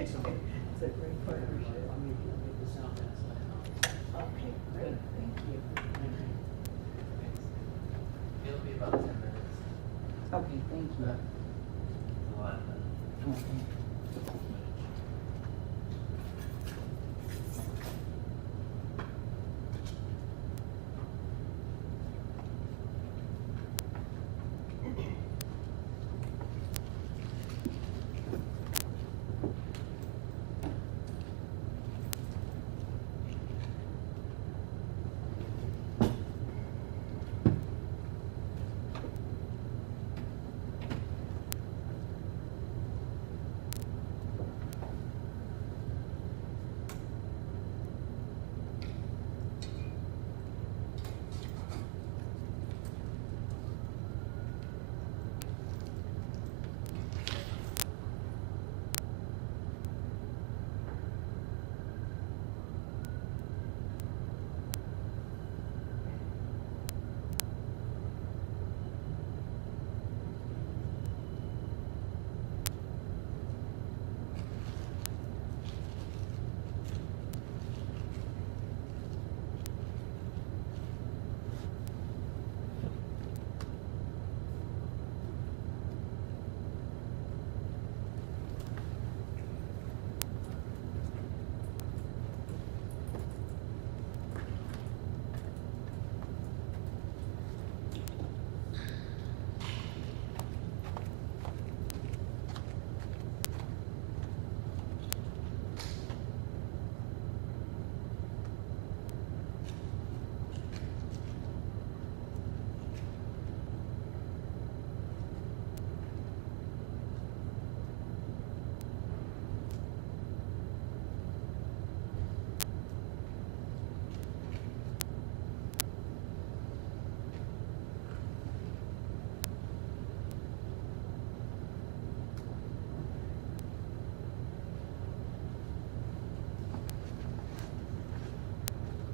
It's a great partnership. I'll meet the South outside. Okay, great, thank you. It'll be about 10 minutes. Okay, thank you. A lot of that. Okay.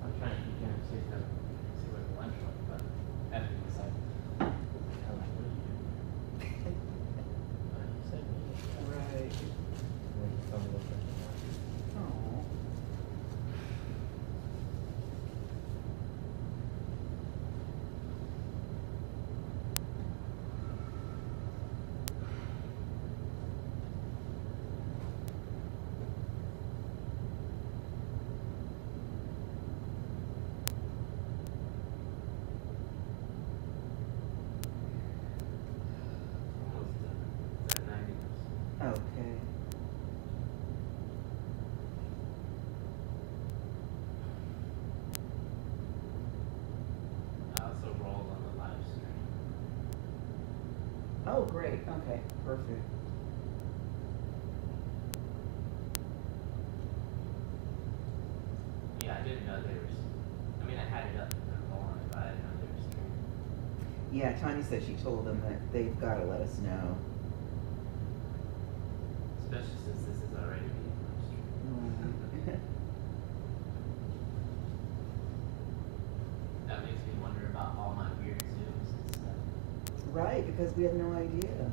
I'm trying to keep him see where the lunch went, but after he decided, I'm like, what are you doing? He said me. Right. And then he told me what the Oh. almost done. It's at 90%. Okay. I also rolled on the live stream. Oh, great, okay, perfect. Yeah, I didn't know they were. I mean, I had it up for them rolling, but I didn't know they were streaming. Yeah, Tanya said she told them that they've gotta let us know. Especially since this is already being live streamed. That makes me wonder about all my weird zooms and stuff. Right, because we had no idea.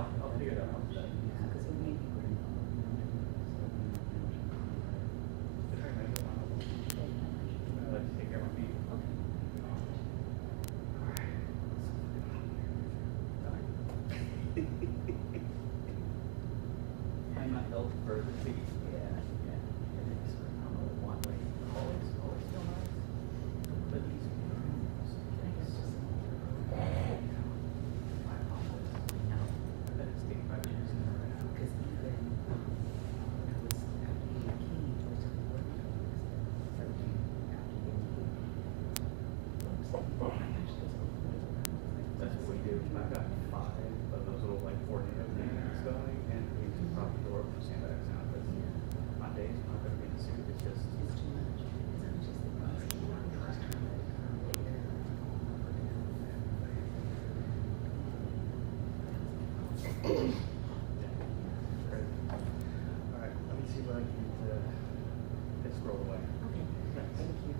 I'll figure that out. Yeah, because we may be pretty. Let's take care of my feet. I'm not built for the feet. Yeah. And it's, I don't know, one way. Always feel nice. But these. My office. I bet it's 85 years in a row. Because even when I was after getting key, I was talking to work, 13 after getting key. That's what we do. I've got 5 of those little like 4 things going, and we just prop the door for sandbags now. But my days when I'm gonna be in the suit, it's just. It's too much. It's not just the process. Just trying to figure it out. Crazy. All right, let me see what I can do to get scrolled away. Okay, thank you.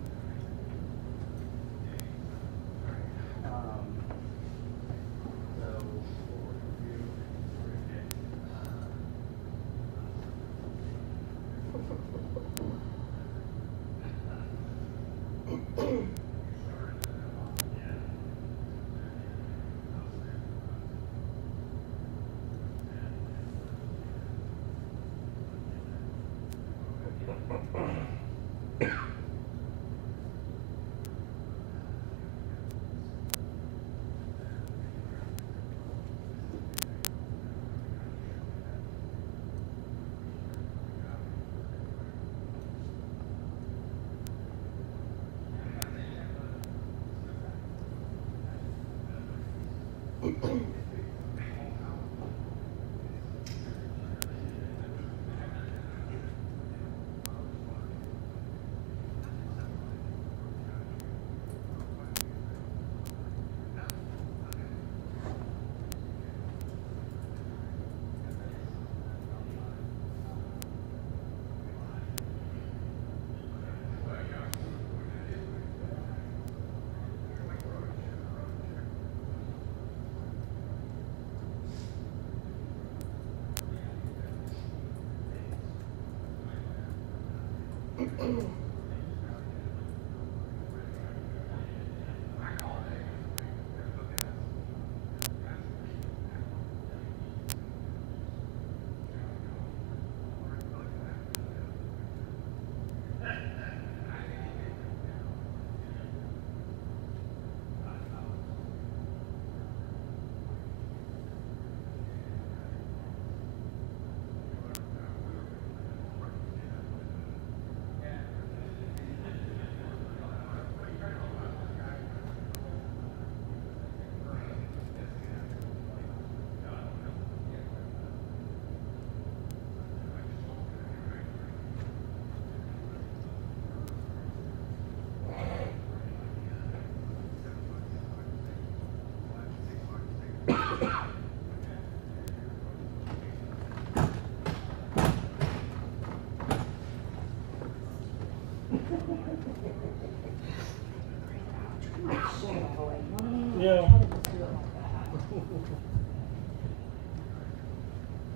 So forward review. Yeah.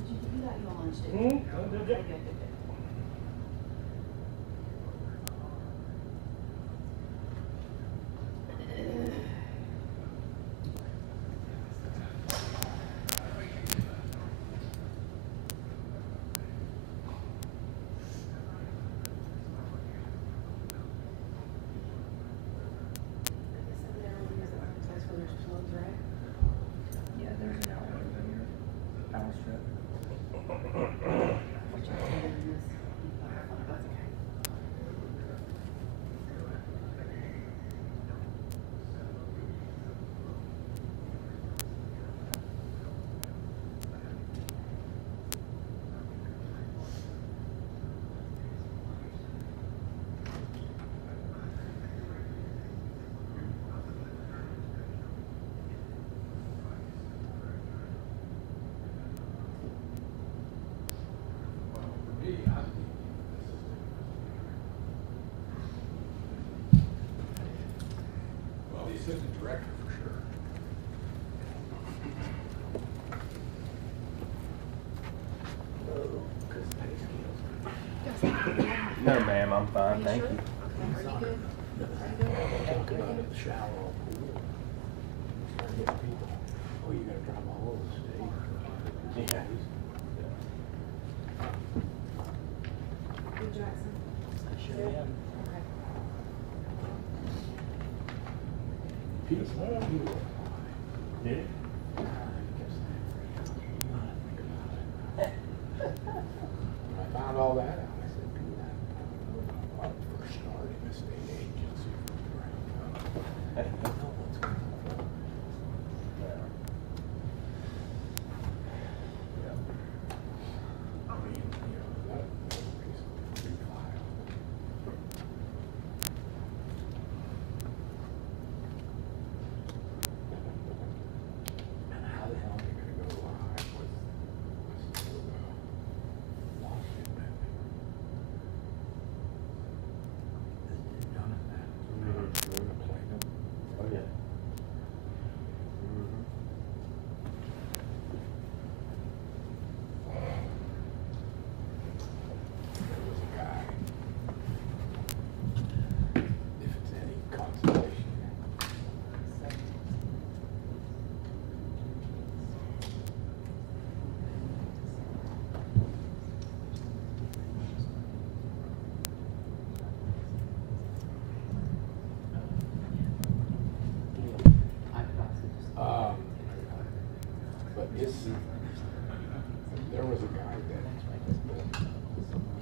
You got your lunch, didn't Hmm? you? I did, yeah. Good. Yeah, there's an hour strip. What you No, ma'am, I'm Are fine, you thank sure? you. Okay, are you good? Are you good? Talk about it, the shallow pool. Start getting people, oh, you gotta drive all over the state. Yeah. You, Jackson? I sure Good? am. Okay. Peace, you were Yeah. When I found all that out, I said, "Gee, when I first started in a state agency, I don't know what's going on." I mean, that was basically refiled. And how the hell are you gonna go live with lawsuit pending? Has done in that? We're gonna play them. Oh, yeah. There was a guy, if it's any consolation, but there was a guy that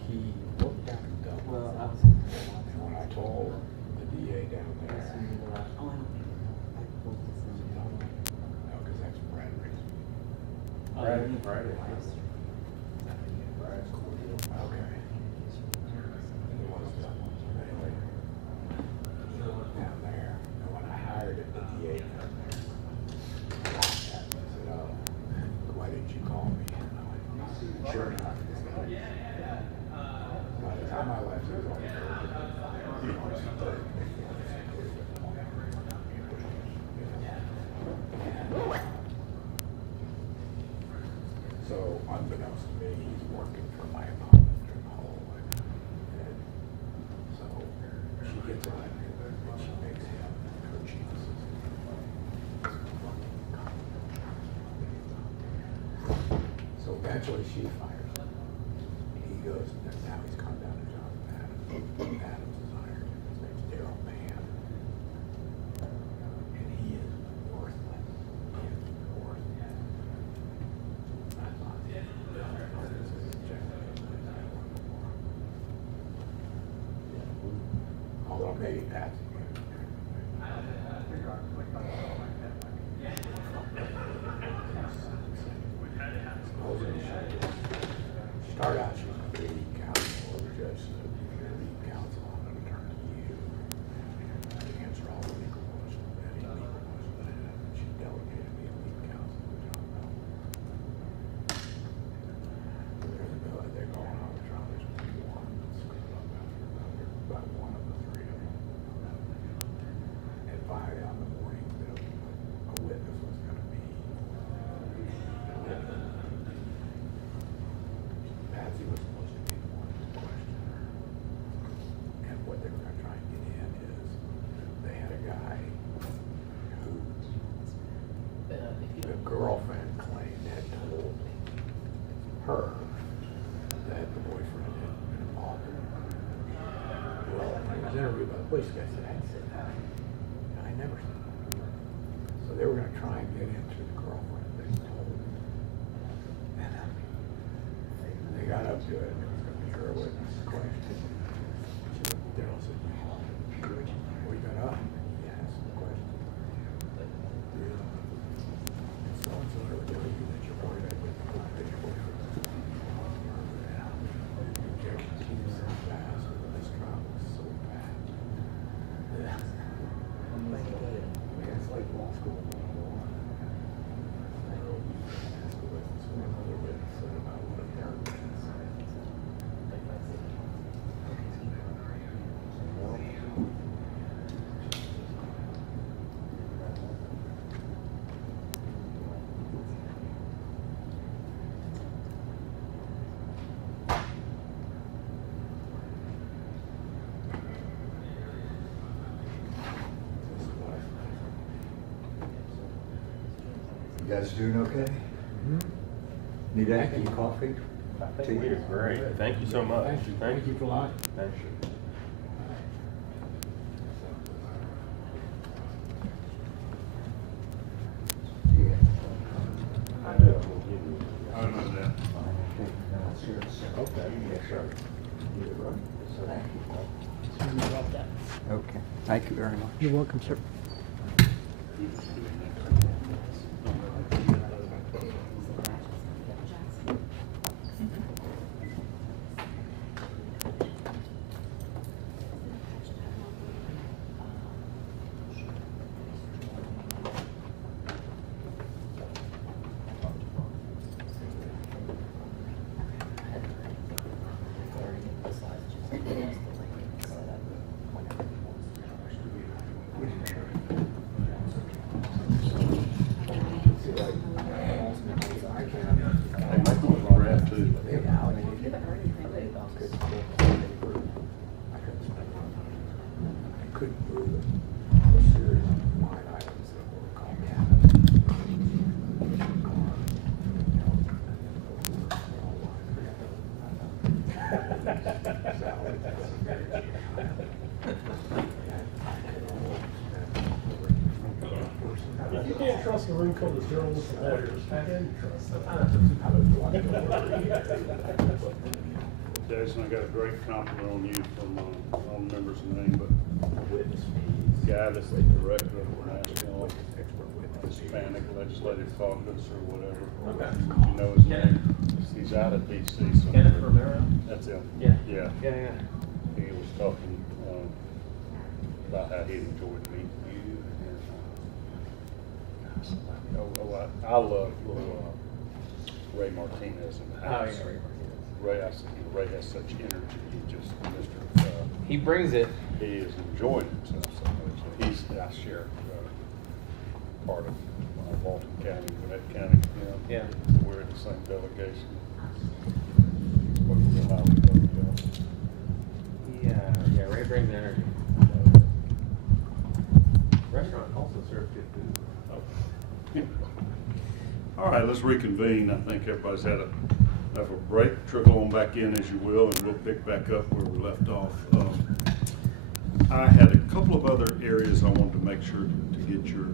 he looked at and done. Well, I was. And when I told the DA down there, Oh, I don't think, I pulled this in. no, because that's Brad Riggs. Right. Okay. It was anyway. He looked down there, and when I hired him, the DA down there, I laughed at him and said, "Oh, why didn't you call me?" And I went, "Sure enough." By the time I left, he was on the So, unbeknownst to me, he's working for my opponent during the whole way. And so, she gets elected, and she makes him her chief assistant. So eventually she fires him. He goes, and now he's come down to Jonathan Adams. Adams is hired him. His name's Daryl Mann. And he is worthless. He is worthless. I thought, this is although maybe Patsy. She started out, she was going to be lead counsel, the judge said, if you're lead counsel, I'm going to turn to you to answer all the legal questions, any legal questions I have. And she delegated me a lead counsel to John Bell. They're going on the trial, there's one that's screwed up after another, but one of the three of them. And finally on the morning that a witness was going to be Patsy was supposed to be the one to question her. And what they were going to try and get in is they had a guy who the girlfriend claimed had told her that the boyfriend had been involved in her. Well, when he was interviewed by the police, the guy said, I said that. I never said that. So they were going to try and get into the girlfriend that he told her. And they got up to it, and it was going to be her witness question. Daryl said, we got up, and he asked the question. So-and-so ever tell you that your boyfriend with your boyfriend? The objection seemed so fast, and this trial was so fast. Yeah. Like it did. guys doing okay? Need anything, coffee? I think we are great. Thank you so much. Thank you. Thank you for life. Thank you. Yeah. I know. I don't know that. Okay. Yes, sir. Okay, thank you very much. You're welcome, sir. You can't trust the room full of journalists and lawyers. How can you trust them? Jason, I got a great compliment on you from, I don't remember his name, but the guy that's the director of the National Hispanic Legislative Caucus or whatever. Okay. You know his name? He's out at DC. Kenneth Romero? That's him. Yeah. Yeah. Yeah. He was talking, about how he enjoyed meeting you and, I love little, Ray Martinez in the Oh, house. yeah, Ray Ray, I said, Ray has such energy, he just, He brings it. he is enjoying himself so much. He's, I share, part of Fulton County, Gwinnett County, you know. Yeah. We're in the same delegation. What we allow to go, Yeah, Ray brings energy. Restaurant also serves good food. All right, let's reconvene. I think everybody's had enough of a break. Trickle on back in as you will, and we'll pick back up where we left off. I had a couple of other areas I wanted to make sure to get your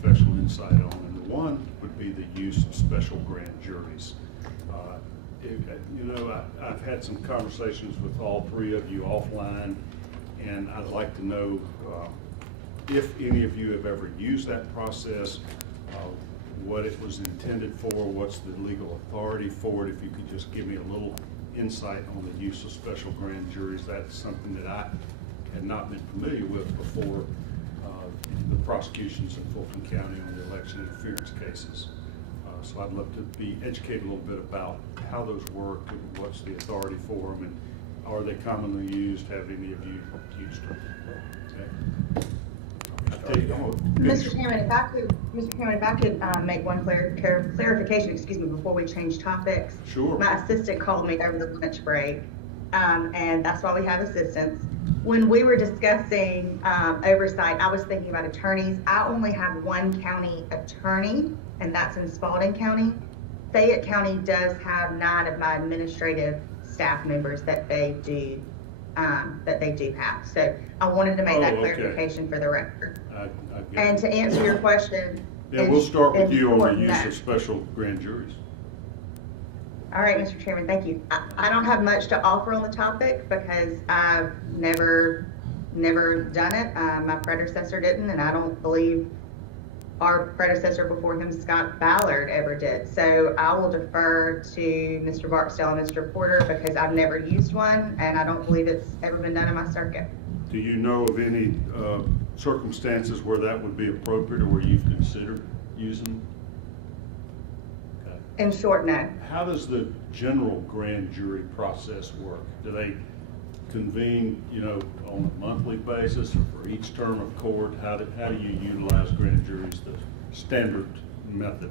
professional insight on, and one would be the use of special grand juries. I've had some conversations with all three of you offline, and I'd like to know if any of you have ever used that process, what it was intended for, what's the legal authority for it. If you could just give me a little insight on the use of special grand juries. That's something that I had not been familiar with before the prosecutions in Fulton County on the election interference cases. So I'd love to be educated a little bit about how those work and what's the authority for them, and are they commonly used? Have any of you used them? Okay. Mr. Chairman, if I could make one clarification, before we change topics. Sure. My assistant called me over the lunch break, and that's why we have assistants. When we were discussing oversight, I was thinking about attorneys. I only have one county attorney, and that's in Spalding County. Fayette County does have 9 of my administrative staff members that they do have. So I wanted to make that clarification for the record. And to answer your question. Yeah, we'll start with you on the use of special grand juries. All right, Mr. Chairman, thank you. I don't have much to offer on the topic because I've never done it. My predecessor didn't, and I don't believe our predecessor before him, Scott Ballard, ever did. So I will defer to Mr. Barksdale and Mr. Porter because I've never used one, and I don't believe it's ever been done in my circuit. Do you know of any circumstances where that would be appropriate or where you've considered using them? Okay. In short, no. How does the general grand jury process work? Do they convene, on a monthly basis or for each term of court? How do you utilize grand juries, the standard method?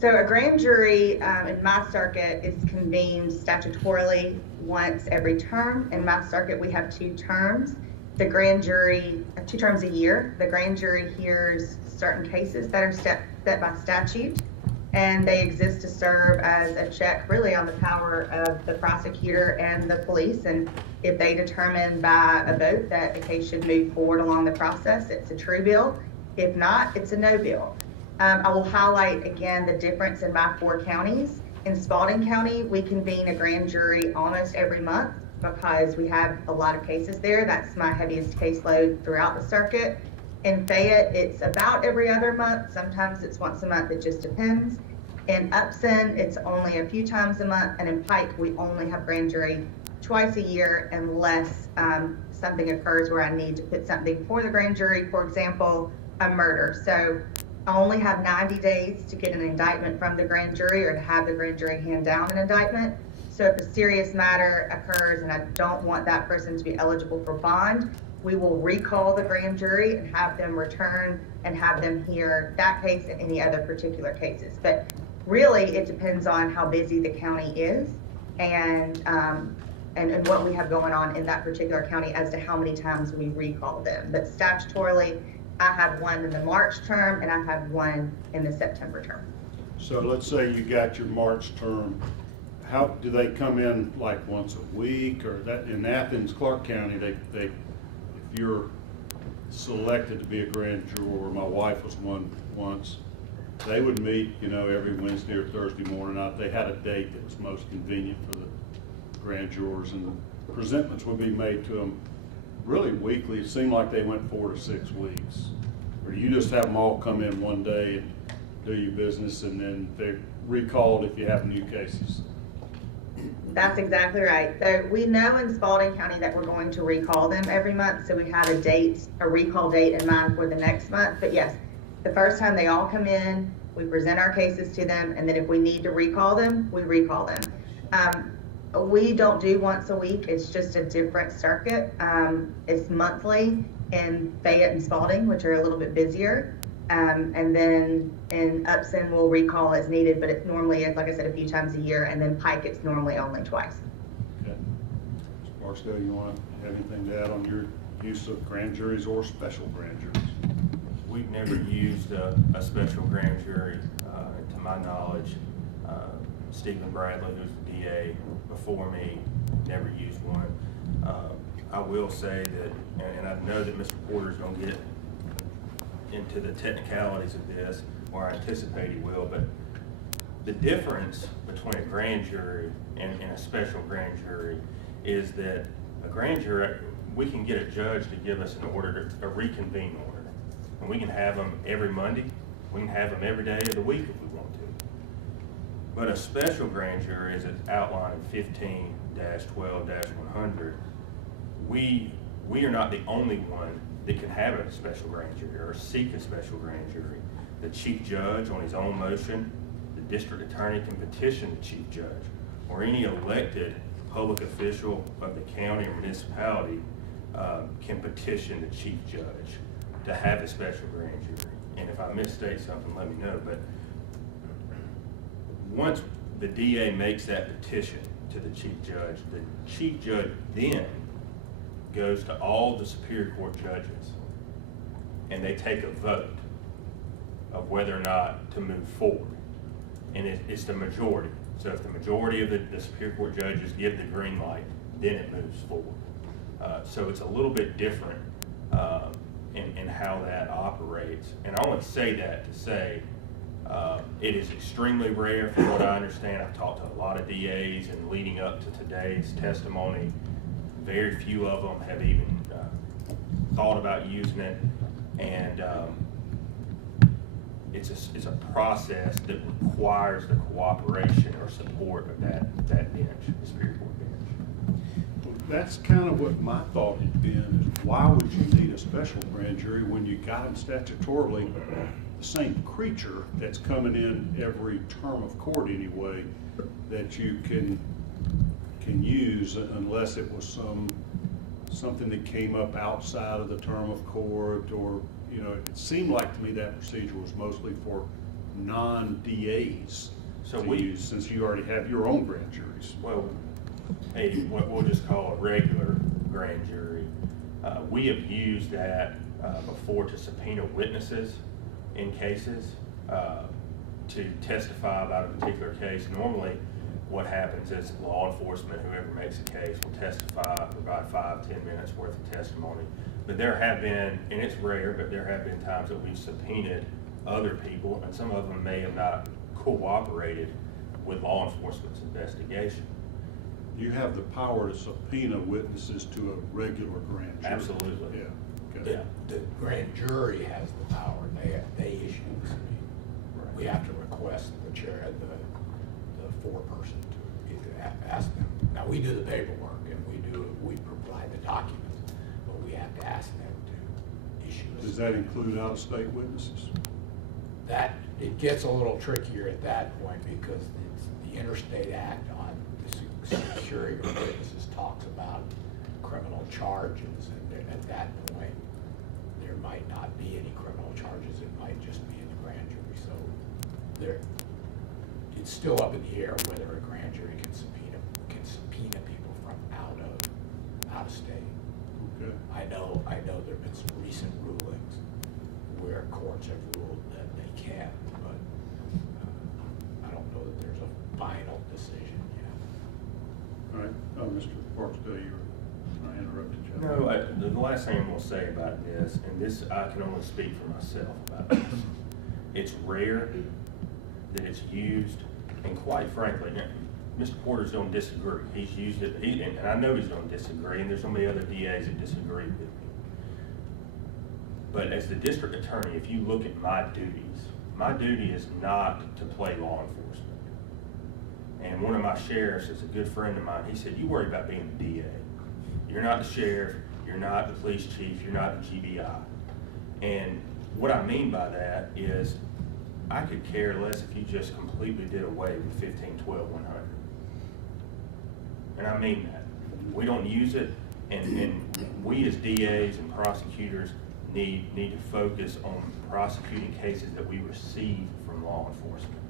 So a grand jury in my circuit is convened statutorily once every term. In my circuit, we have 2 terms. The grand jury, 2 terms a year. The grand jury hears certain cases that are set by statute, and they exist to serve as a check really on the power of the prosecutor and the police. And if they determine by a vote that the case should move forward along the process, it's a true bill. If not, it's a no bill. I will highlight again the difference in my 4 counties. In Spalding County, we convene a grand jury almost every month because we have a lot of cases there. That's my heaviest caseload throughout the circuit. In Fayette, it's about every other month. Sometimes it's once a month, it just depends. In Upson, it's only a few times a month. And in Pike, we only have grand jury twice a year unless something occurs where I need to put something before the grand jury, for example, a murder. So I only have 90 days to get an indictment from the grand jury or to have the grand jury hand down an indictment. So if a serious matter occurs and I don't want that person to be eligible for bond, we will recall the grand jury and have them return and have them hear that case and any other particular cases. But really, it depends on how busy the county is and what we have going on in that particular county as to how many times we recall them. But statutorily, I have one in the March term and I have one in the September term. So let's say you got your March term. How do they come in, like once a week, or that in Athens, Clark County, if you're selected to be a grand juror, my wife was one once, they would meet, every Wednesday or Thursday morning. They had a date that was most convenient for the grand jurors, and the presentments would be made to them really weekly. It seemed like they went 4 to 6 weeks. Or you just have them all come in one day and do your business, and then they're recalled if you have new cases. That's exactly right. So we know in Spalding County that we're going to recall them every month. So we have a recall date in mind for the next month. But yes, the first time they all come in, we present our cases to them, and then if we need to recall them, we recall them. We don't do once a week. It's just a different circuit. It's monthly in Fayette and Spalding, which are a little bit busier. And then in Upson, we'll recall as needed, but it normally is, like I said, a few times a year. And then Pike, it's normally only twice. Okay. Mr. Barksdale, you want to have anything to add on your use of grand juries or special grand juries? We've never used a special grand jury, to my knowledge. Stephen Bradley, who's the DA before me, never used one. I will say that, and I know that Mr. Porter's going to get into the technicalities of this, or I anticipate he will, but the difference between a grand jury and a special grand jury is that a grand jury, we can get a judge to give us an order, a reconvene order, and we can have them every Monday, we can have them every day of the week if we want to. But a special grand jury, as it's outlined in 15-12-100, we are not the only one that can have a special grand jury or seek a special grand jury. The chief judge, on his own motion, the district attorney can petition the chief judge, or any elected public official of the county or municipality can petition the chief judge to have a special grand jury. And if I misstate something, let me know. But once the DA makes that petition to the chief judge then goes to all the Superior Court judges, and they take a vote of whether or not to move forward. And it's the majority. So if the majority of the Superior Court judges give the green light, then it moves forward. So it's a little bit different in how that operates. And I only say that to say it is extremely rare from what I understand. I've talked to a lot of DAs, and leading up to today's testimony, very few of them have even thought about using it, and it's a process that requires the cooperation or support of that bench, the Superior Court bench. Well, that's kind of what my thought had been, is why would you need a special grand jury when you got them statutorily the same creature that's coming in every term of court anyway, that you can use, unless it was something that came up outside of the term of court, or it seemed like to me that procedure was mostly for non-DAs to use, since you already have your own grand juries. Well, what we'll just call a regular grand jury, we have used that before to subpoena witnesses in cases to testify about a particular case. Normally, what happens is law enforcement, whoever makes a case, will testify, provide 5-10 minutes worth of testimony. But there have been, and it's rare, but there have been times that we've subpoenaed other people, and some of them may have not cooperated with law enforcement's investigation. You have the power to subpoena witnesses to a regular grand jury? Absolutely. Yeah. Okay. The grand jury has the power, they issue the subpoena. We have to request the chair, the foreperson to ask them. Now, we do the paperwork and we provide the documents, but we have to ask them to issue a Does that include out-of-state witnesses? That, it gets a little trickier at that point because it's the Interstate Act on the securing of witnesses talks about criminal charges, and at that point, there might not be any criminal charges, it might just be in the grand jury. So it's still up in the air whether a grand jury can subpoena people from out of state. Okay. I know there've been some recent rulings where courts have ruled that they can, but I don't know that there's a final decision yet. All right, Mr. Barksdale, I interrupted you. No, the last thing I'm going to say about this, and this I can only speak for myself about this, it's rare that it's used, and quite frankly, Mr. Porter's going to disagree. He's used it, and I know he's going to disagree, and there's going to be other DAs that disagree with me. But as the district attorney, if you look at my duty is not to play law enforcement. And one of my sheriffs is a good friend of mine. He said, you worry about being the DA. You're not the sheriff, you're not the police chief, you're not the GBI. And what I mean by that is I could care less if you just completely did away with 15, 12, 100. And I mean that. We don't use it, and we as DAs and prosecutors need to focus on prosecuting cases that we receive from law enforcement.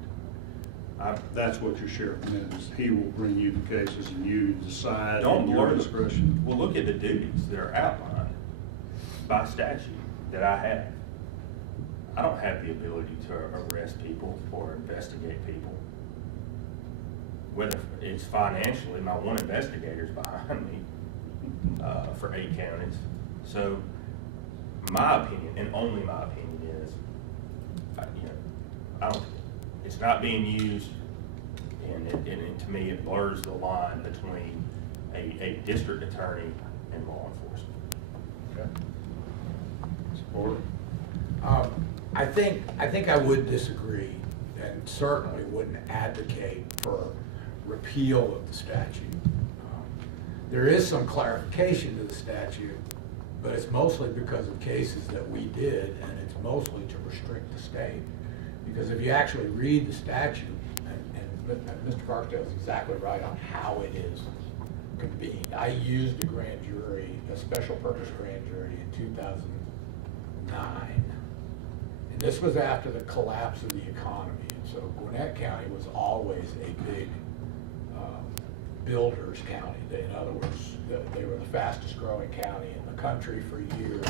That's what your sheriff meant, is he will bring you the cases and you decide Don't in your blur discretion. Well, look at the duties that are outlined by statute that I have. I don't have the ability to arrest people or investigate people. Whether it's financially, my one investigator's behind me for 8 counties. So my opinion, and only my opinion, is, it's not being used, and to me, it blurs the line between a district attorney and law enforcement. Okay. Support? I think I would disagree, and certainly wouldn't advocate for repeal of the statute. There is some clarification to the statute, but it's mostly because of cases that we did, and it's mostly to restrict the state. Because if you actually read the statute, and Mr. Barksdale is exactly right on how it is convened. I used a grand jury, a special purpose grand jury in 2009. And this was after the collapse of the economy. And so Gwinnett County was always a big builders county. In other words, they were the fastest growing county in the country for years.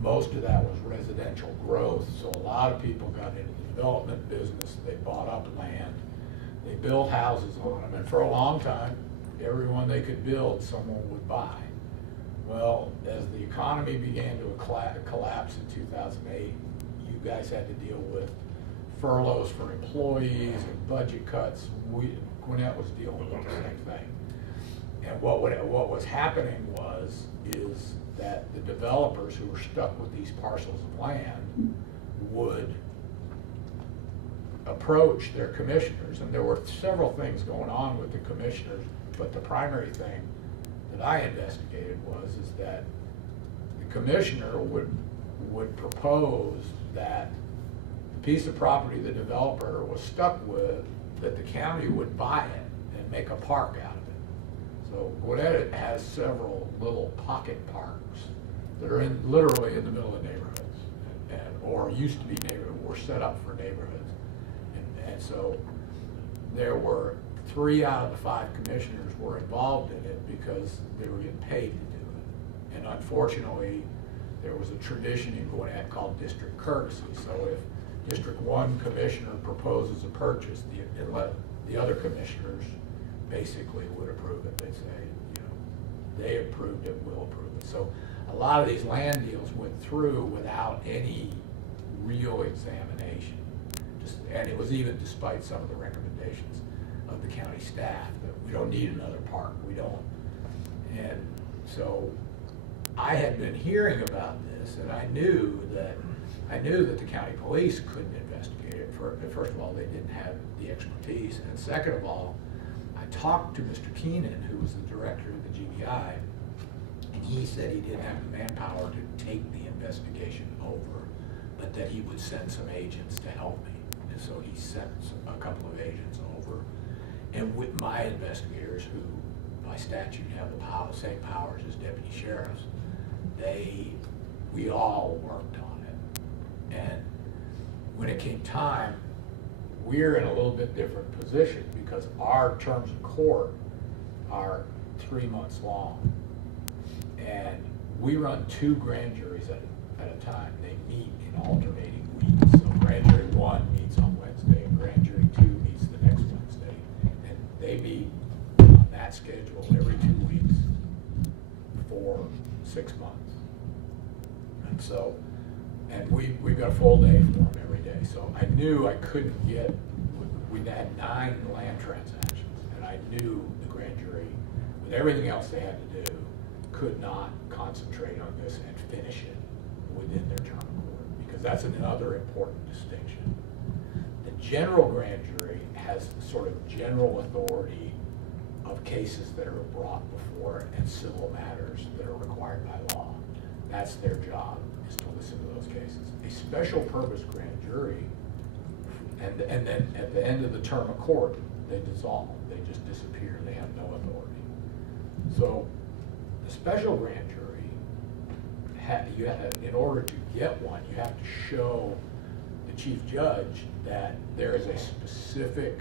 Most of that was residential growth, so a lot of people got into the development business. They bought up land, they built houses on them, and for a long time, everyone they could build, someone would buy. Well, as the economy began to collapse in 2008, you guys had to deal with furloughs for employees and budget cuts. Gwinnett was dealing with the same thing. And what was happening is that the developers who were stuck with these parcels of land would approach their commissioners. And there were several things going on with the commissioners, but the primary thing that I investigated is that the commissioner would propose that the piece of property the developer was stuck with, that the county would buy it and make a park out of it. So Gwinnett has several little pocket parks that are literally in the middle of neighborhoods, or used to be neighborhoods, were set up for neighborhoods. And so there were 3 out of the 5 commissioners were involved in it because they were getting paid to do it. And unfortunately, there was a tradition in Gwinnett called district courtesy. So if District 1 commissioner proposes a purchase, the other commissioners basically would approve it. They'd say, you know, they approved it, we'll approve it. So a lot of these land deals went through without any real examination. And it was even despite some of the recommendations of the county staff that we don't need another park, we don't. And so I had been hearing about this, and I knew that the county police couldn't investigate it. First of all, they didn't have the expertise, and second of all, I talked to Mr. Keenan, who was the director of the GBI, and he said he didn't have the manpower to take the investigation over, but that he would send some agents to help me. And so he sent a couple of agents over, and with my investigators, who by statute have the same powers as deputy sheriffs, we all worked on it. And when it came time, we're in a little bit different position because our terms of court are 3 months long. And we run 2 grand juries at a time. They meet in alternating weeks. So grand jury 1 meets on Wednesday, and grand jury 2 meets the next Wednesday. And they meet on that schedule every 2 weeks for 6 months. And so, and we've got a full day for them every day. So I knew I couldn't get, we had 9 land transactions, and I knew the grand jury, with everything else they had to do, could not concentrate on this and finish it within their term of court, because that's another important distinction. The general grand jury has sort of general authority of cases that are brought before it and civil matters that are required by law. That's their job, is to listen to those cases. A special purpose grand jury, and then at the end of the term of court, they dissolve. They just disappear. They have no authority. So the special grand jury, in order to get one, you have to show the chief judge that there is a specific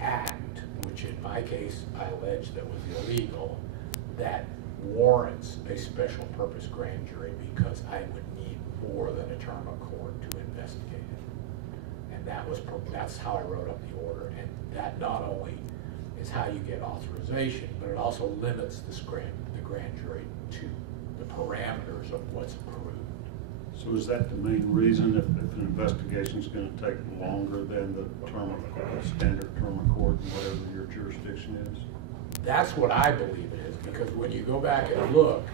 act, which in my case I allege that was illegal, that warrants a special purpose grand jury, because I would need more than a term of court to investigate it. And that's how I wrote up the order. And that not only is how you get authorization, but it also limits the grand jury to the parameters of what's approved. So is that the main reason if an investigation is going to take longer than the term of court, standard term of court, and whatever your jurisdiction is? That's what I believe it is, because when you go back and look,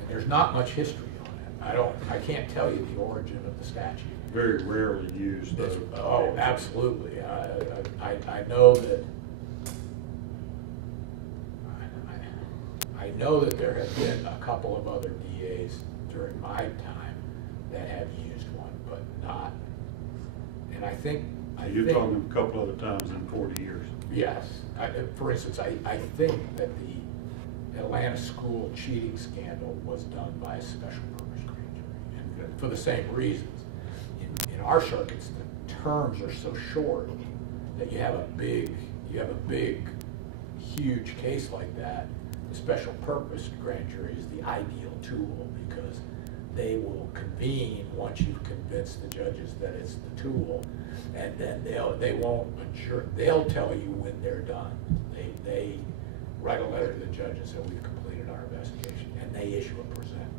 and there's not much history on it. I can't tell you the origin of the statute. Very rarely used, though. Oh, absolutely. I know that. I know that there have been a couple of other DAs during my time that have used one, but not. And I think. You're talking a couple other times in 40 years. Yes. For instance, I think that the Atlanta school cheating scandal was done by a special purpose grand jury, and for the same reasons. In our circuits, the terms are so short that you have a big, huge case like that. The special purpose grand jury is the ideal tool, because they will convene once you've convinced the judges that it's the tool, and then they won't adjourn. They'll tell you when they're done. They write a letter to the judges that we've completed our investigation, and they issue a presentment.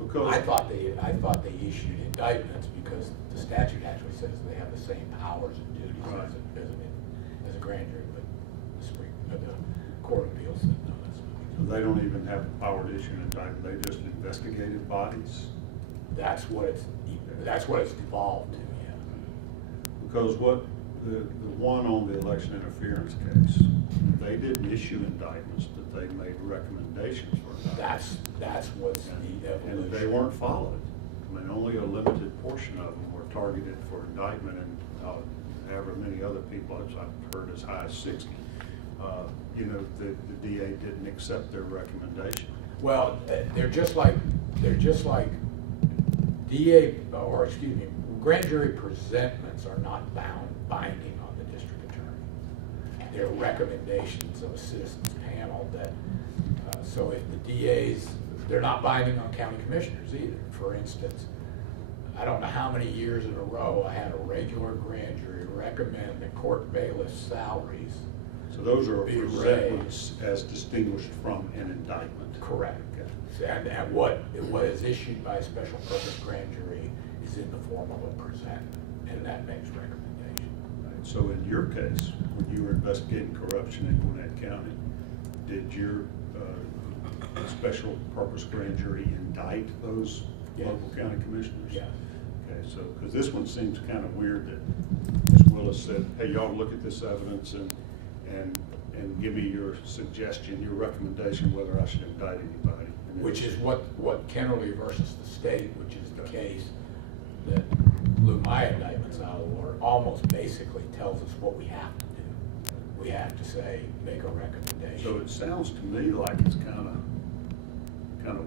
Okay. Because I thought they issued indictments because the statute actually says they have the same powers and duties right. as a grand jury, but the Court of Appeals said no. So they don't even have the power to issue an indictment. They just investigative bodies. That's what it's devolved to. Yeah. Because what the one on the election interference case, they didn't issue indictments, but they made recommendations for indictments. That's what's the evolution. And they weren't followed. I mean, only a limited portion of them were targeted for indictment, and however many other people, I've heard as high as 60. The DA didn't accept their recommendation. Well, they're just like grand jury presentments are not binding on the district attorney. They're recommendations of a citizens panel that, so if the DAs, they're not binding on county commissioners either. For instance, I don't know how many years in a row, I had a regular grand jury recommend that court bailiff's salaries. So those are Be presentments as distinguished from an indictment. Correct. Okay. And what is issued by a special purpose grand jury is in the form of a presentment, and that makes recommendation. Right. So in your case, when you were investigating corruption in Gwinnett County, did your special purpose grand jury indict those Yes. local county commissioners? Yes. Okay, so, because this one seems kind of weird that Ms. Willis said, hey, y'all look at this evidence and give me your suggestion, your recommendation, whether I should indict anybody. And it Which was- is what Kennerly versus the state, which is the case that blew my indictments out of the water, almost basically tells us what we have to do. We have to say, make a recommendation. So it sounds to me like it's kind of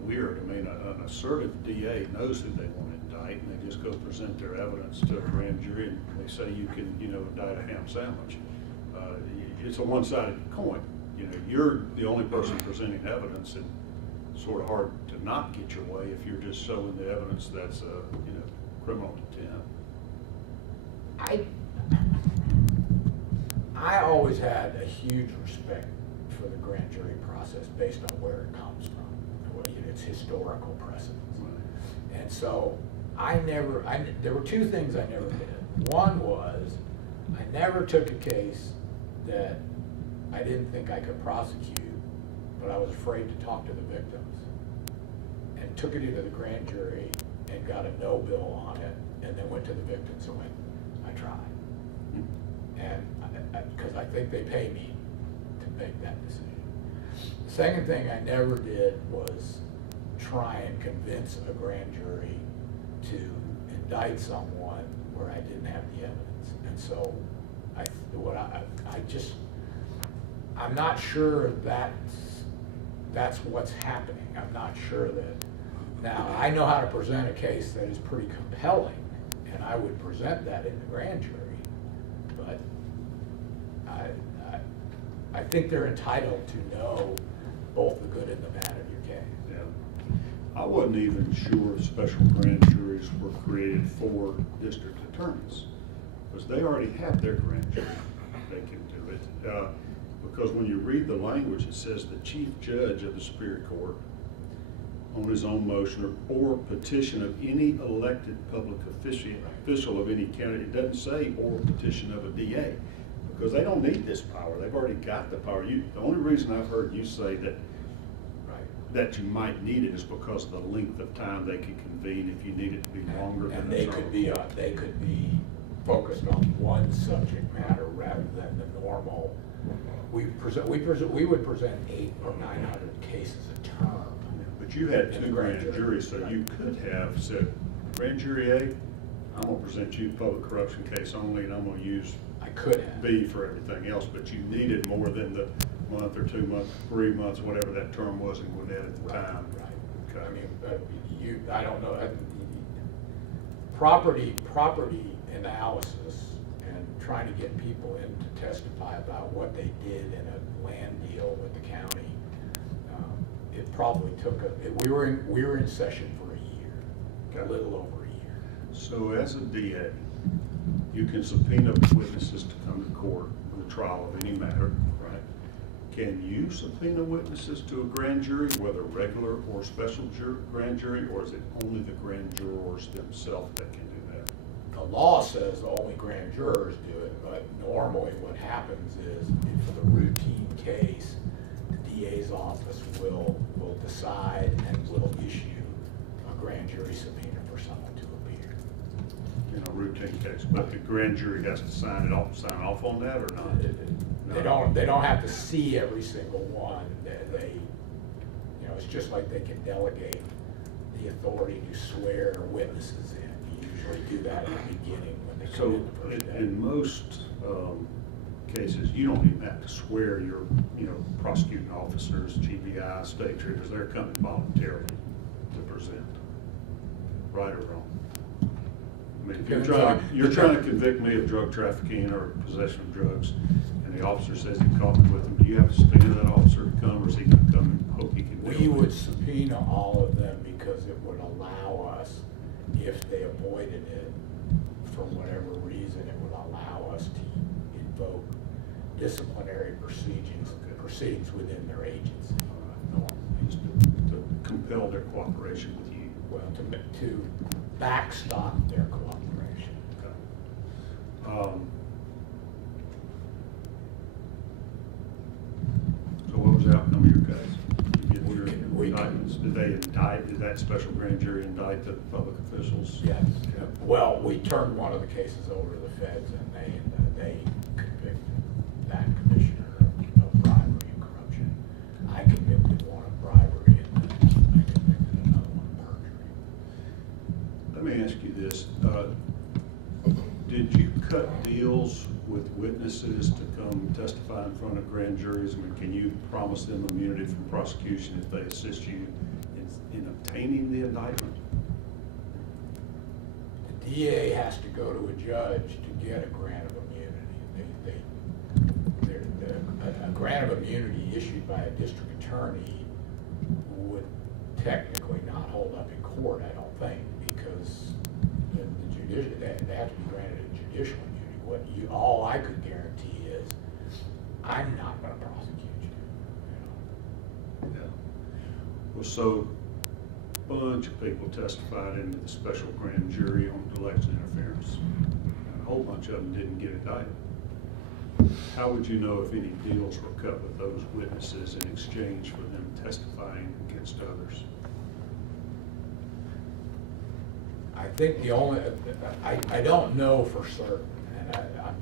weird. I mean, an assertive DA knows who they want to indict, and they just go present their evidence to a grand jury, and they say you can, indict a ham sandwich. It's a one-sided coin. You're the only person presenting evidence, and sort of hard to not get your way if you're just showing the evidence that's, criminal intent. I always had a huge respect for the grand jury process based on where it comes from, its historical precedence. And so there were two things I never did. One was, I never took a case that I didn't think I could prosecute, but I was afraid to talk to the victims, and took it into the grand jury and got a no bill on it, and then went to the victims and went, I tried. And because I think they pay me to make that decision. The second thing I never did was try and convince a grand jury to indict someone where I didn't have the evidence. And so I'm not sure that's what's happening. I'm not sure that. Now, I know how to present a case that is pretty compelling, and I would present that in the grand jury, but I think they're entitled to know both the good and the bad of your case. Yeah. I wasn't even sure special grand juries were created for district attorneys, because they already have their grand jury. They can do it. Because when you read the language, it says the chief judge of the Superior Court, on his own motion or petition of any elected public official of any county. It doesn't say or petition of a DA, because they don't need this power. They've already got the power. The only reason I've heard you say that you might need it is because of the length of time they could convene if you need it to be longer than and they could be focused on one subject matter rather than the normal. We would present 800 or 900 cases a term. But you had two grand juries, so you could have said, grand jury A, I'm gonna present you a public corruption case only, and I'm gonna use B for everything else, but you needed more than the month or 2 months, 3 months, whatever that term was in Gwinnett at the time. Right. Okay. I mean, I don't know. Property analysis and trying to get people in to testify about what they did in a land deal with the county. It probably took we were in session for a year, a little over a year. So as a DA, you can subpoena witnesses to come to court for the trial of any matter, right? Can you subpoena witnesses to a grand jury, whether regular or special grand jury, or is it only the grand jurors themselves that can do that? The law says only grand jurors do it, but normally what happens is, for the routine case, the DA's office will decide and will issue a grand jury subpoena for someone to appear. In a routine case, but the grand jury has to sign off on that or not? They don't have to see every single one. They it's just like they can delegate the authority to swear witnesses in. You usually do that in the beginning when they come in the first day. In most cases, you don't even have to swear your, prosecuting officers, GBI, state troopers. They're coming voluntarily to present, right or wrong. I mean, if you're trying to convict me of drug trafficking or possession of drugs, and the officer says he caught me with them, do you have to subpoena that officer to come, or is he going to come and hope he can? We would subpoena all of them because it would allow us, if they avoided it, for whatever reason, it would allow us to invoke disciplinary proceedings within their agency. Just to compel their cooperation with you. Well, to backstop their cooperation. Okay. So what was the outcome of your case? Did you get your indictments? Did they indict, did that special grand jury indict the public officials? Yes. Well, we turned one of the cases over to the feds, and they convicted that commissioner of bribery and corruption. I convicted one of bribery, and then I convicted another one of perjury. Let me ask you this. Did you cut deals with witnesses to come testify in front of grand juries? I mean, can you promise them immunity from prosecution if they assist you in obtaining the indictment? The DA has to go to a judge to get a grant of immunity. A grant of immunity issued by a district attorney would technically not hold up in court, I don't think, because they have to be granted a judicial immunity. All I could guarantee is I'm not going to prosecute you. Yeah. Well, so a bunch of people testified into the special grand jury on election interference. And a whole bunch of them didn't get indicted. How would you know if any deals were cut with those witnesses in exchange for them testifying against others? I think the only, I don't know for certain, and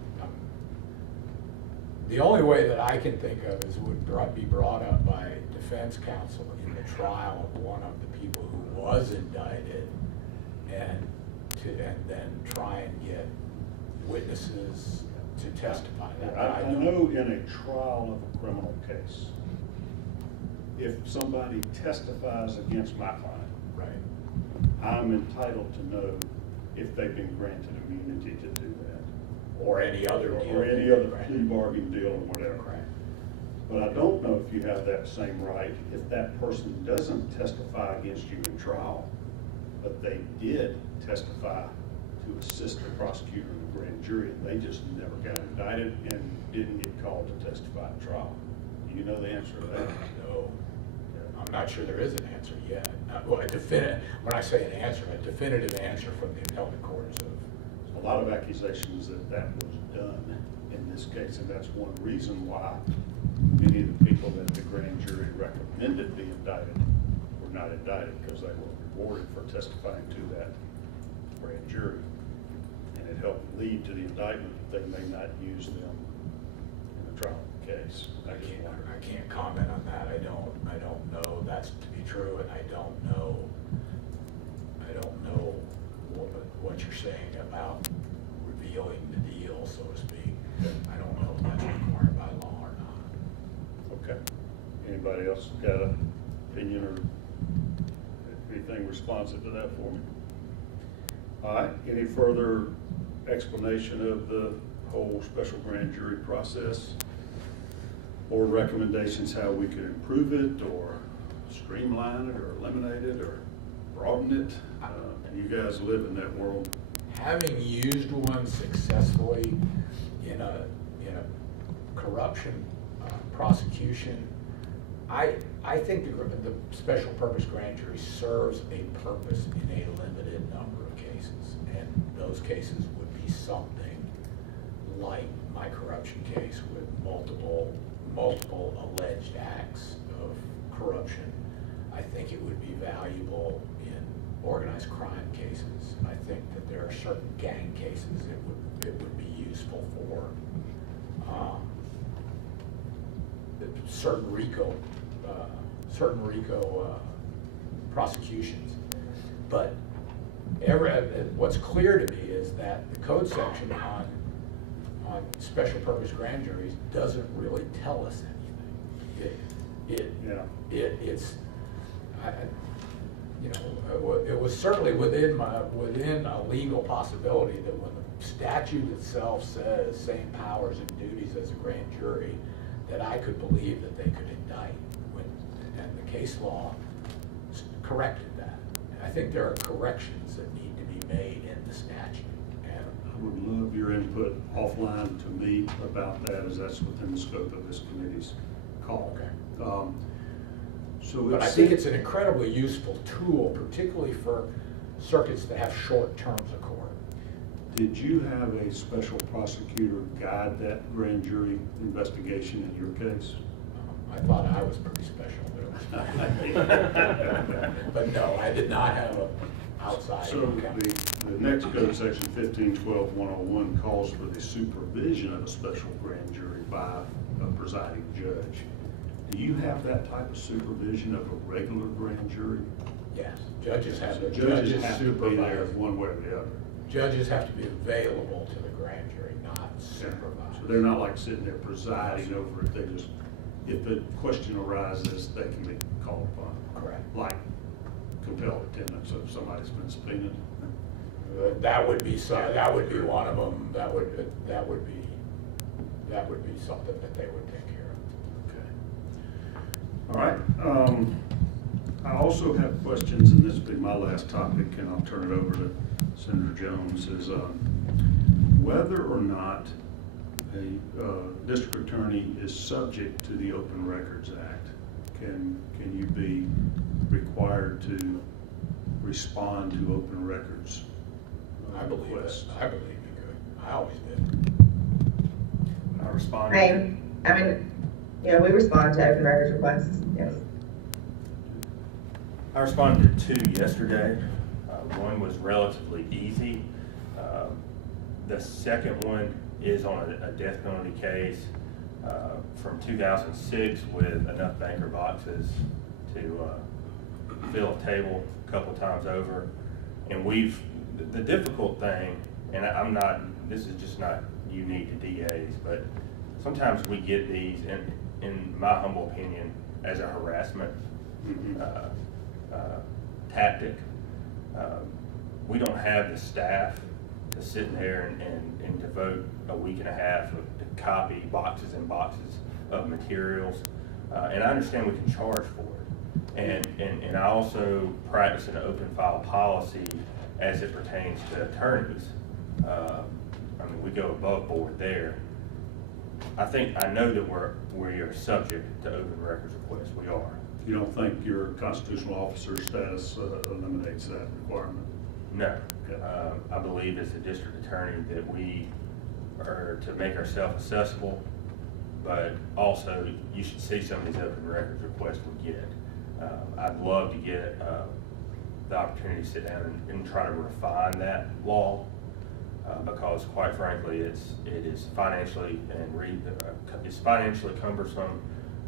the only way that I can think of is would be brought up by defense counsel in the trial of one of the people who was indicted, and then try and get witnesses to testify. I know in a trial of a criminal case, if somebody testifies against my client, Right. I'm entitled to know if they've been granted immunity to do that. Or any other deal. Or any other Right. plea bargain deal or whatever. Correct. But I don't know if you have that same right if that person doesn't testify against you in trial, but they did testify to assist the prosecutor in the grand jury, and they just never got indicted and didn't get called to testify in trial. Do you know the answer to that? No. I'm not sure there is an answer yet. Well, when I say an answer, a definitive answer from the appellate courts of. A lot of accusations that that was done in this case, and that's one reason why many of the people that the grand jury recommended be indicted were not indicted, because they were rewarded for testifying to that grand jury. And it helped lead to the indictment that they may not use them in the trial case. I can't comment on that. I don't know that's to be true, and I don't know what you're saying about revealing the deal, so to speak. I don't know if that's required by law or not. Okay. Anybody else got an opinion or anything responsive to that for me? All right. Any further explanation of the whole special grand jury process? Or recommendations how we could improve it, or streamline it, or eliminate it, or broaden it? You guys live in that world. Having used one successfully in a corruption prosecution, I think the special purpose grand jury serves a purpose in a limited number of cases, and those cases would be something like my corruption case with multiple alleged acts of corruption. I think it would be valuable in organized crime cases. I think that there are certain gang cases it would be useful for. Certain RICO prosecutions. But what's clear to me is that the code section on special purpose grand juries doesn't really tell us anything. It was certainly within a legal possibility that when the statute itself says same powers and duties as a grand jury, that I could believe that they could indict, and the case law corrected that. And I think there are corrections that need to made in the statute. And I would love your input offline to me about that, as that's within the scope of this committee's call. Okay. So But I think it's an incredibly useful tool, particularly for circuits that have short terms of court. Did you have a special prosecutor guide that grand jury investigation in your case? I thought I was pretty special, but no, I did not have an outside. So the next code section 1512-101 calls for the supervision of a special grand jury by a presiding judge. Do you have that type of supervision of a regular grand jury? Yes, judges have So to, judges have to be there supervise. one way or the other. Judges have to be available to the grand jury, not supervised. So they're not like sitting there presiding over it, they just, if a question arises, they can be called upon. Correct. Like compelled attendance if somebody's been subpoenaed. That would be one of them. That would be something that they would take care of. Okay. All right. I also have questions, and this will be my last topic, and I'll turn it over to Senator Jones, is whether or not a district attorney is subject to the Open Records Act. Can you be required to respond to open records requests? I believe you could. I always did. I responded. I mean, yeah, we respond to open records requests, yes. I responded to two yesterday. One was relatively easy. The second one is on a death penalty case from 2006 with enough banker boxes to fill a table a couple times over. And the difficult thing, and this is just not unique to DAs, but sometimes we get these, in my humble opinion, as a harassment tactic. We don't have the staff to sit in there and devote a week and a half to copy boxes and boxes of materials. And I understand we can charge for it. And I also practice an open file policy as it pertains to attorneys. I mean, we go above board there. I know that we are subject to open records requests. We are. You don't think your constitutional officer status eliminates that requirement? No. I believe as a district attorney that we are to make ourselves accessible, but also you should see some of these open records requests we get. I'd love to get the opportunity to sit down and try to refine that law because quite frankly it is financially it's financially cumbersome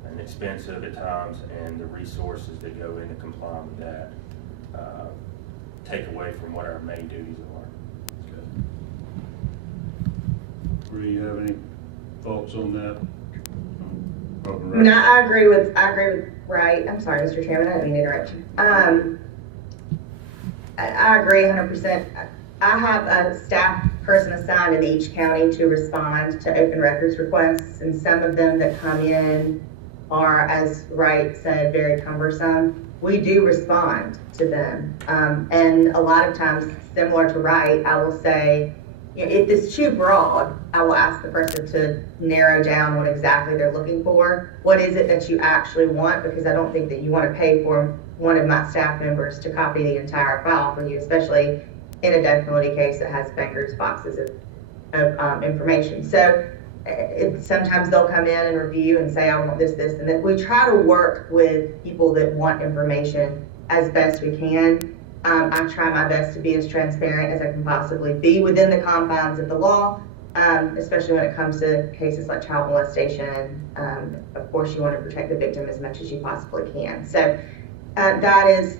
and expensive at times, and the resources that go into complying with that take away from what our main duties are. Okay. Bree, you have any thoughts on that? No, I agree with Wright. I'm sorry, Mr. Chairman, I didn't mean to interrupt you. I agree 100%. I have a staff person assigned in each county to respond to open records requests, and some of them that come in are, as Wright said, very cumbersome. We do respond to them. And a lot of times, similar to Wright, I will say, if it's too broad, I will ask the person to narrow down what exactly they're looking for. What is it that you actually want? Because I don't think that you want to pay for one of my staff members to copy the entire file for you, especially in a death penalty case that has bankers boxes of information. So sometimes they'll come in and review and say, I want this, and that. We try to work with people that want information as best we can. I try my best to be as transparent as I can possibly be within the confines of the law, especially when it comes to cases like child molestation. Of course, you want to protect the victim as much as you possibly can. So that is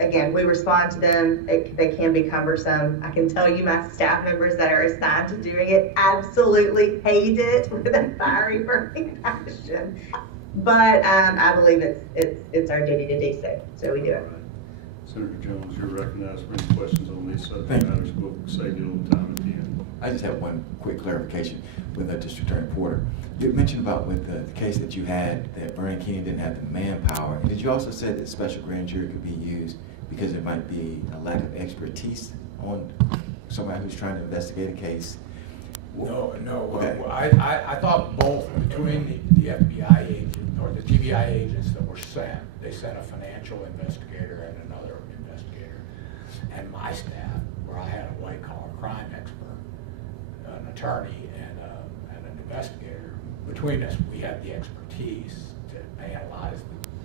again, we respond to them. They can be cumbersome. I can tell you my staff members that are assigned to doing it absolutely hate it with a fiery burning passion. But I believe it's our duty to do so. So we do it. Senator Jones, you're recognized for any questions on these subject matters. We'll save you a little time at the end. I just have one quick clarification with District Attorney Porter. You mentioned about with the case that you had that Vernon King didn't have the manpower. And did you also say that special grand jury could be used because there might be a lack of expertise on somebody who's trying to investigate a case? No, Okay. I thought both between the FBI agent or the TBI agents that were sent, they sent a financial investigator and another investigator. And my staff, where I had a white collar crime expert, an attorney and an investigator, between us, we had the expertise to analyze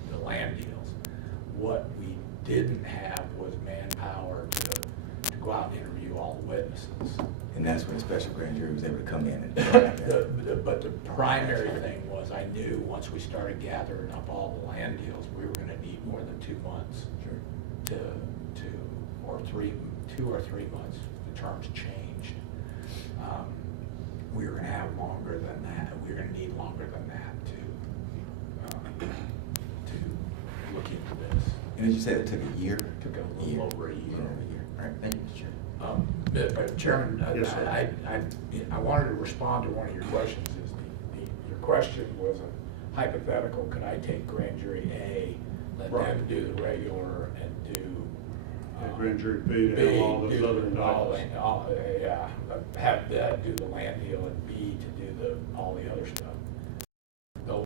the land deals. What we didn't have was manpower to go out and interview all the witnesses. And that's when the special grand jury was able to come in and. But the primary thing was I knew once we started gathering up all the land deals, we were gonna need more than 2 months. Sure. Or 2 or 3 months, the terms changed. We were gonna have longer than that, we were gonna need longer than that to look into this. And did you say it took a year? It took a little over a year. All right, thank you, Mr. Chairman. But Chairman, Yes, sir. I wanted to respond to one of your questions. Your question was a hypothetical. Could I take grand jury A, let Right. them do the regular, and do Grand jury B to have all those do other indictments. yeah, have that do the land deal, and B to do all the other stuff. Those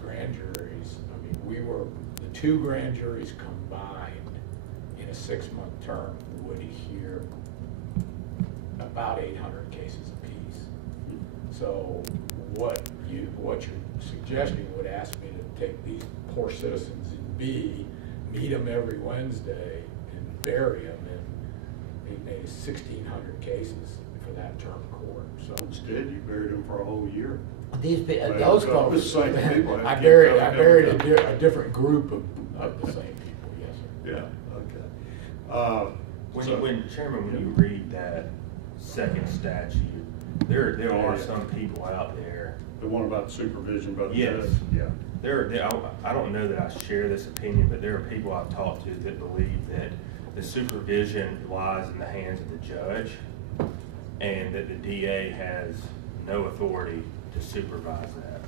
grand juries, I mean, the 2 grand juries combined in a 6-month term would hear about 800 cases apiece. So what you're suggesting would ask me to take these poor citizens in B, meet them every Wednesday, and bury them in maybe 1,600 cases for that term court. So Instead, you buried them for a whole year. those so folks, it's the same people. I buried a different group of the same people. Yes, sir. Yeah, okay. Chairman, when you read that second statute, there are some people out there. The one about supervision by the Yes. judge? Yeah. I don't know that I share this opinion, but there are people I've talked to that believe that the supervision lies in the hands of the judge and that the DA has no authority to supervise that.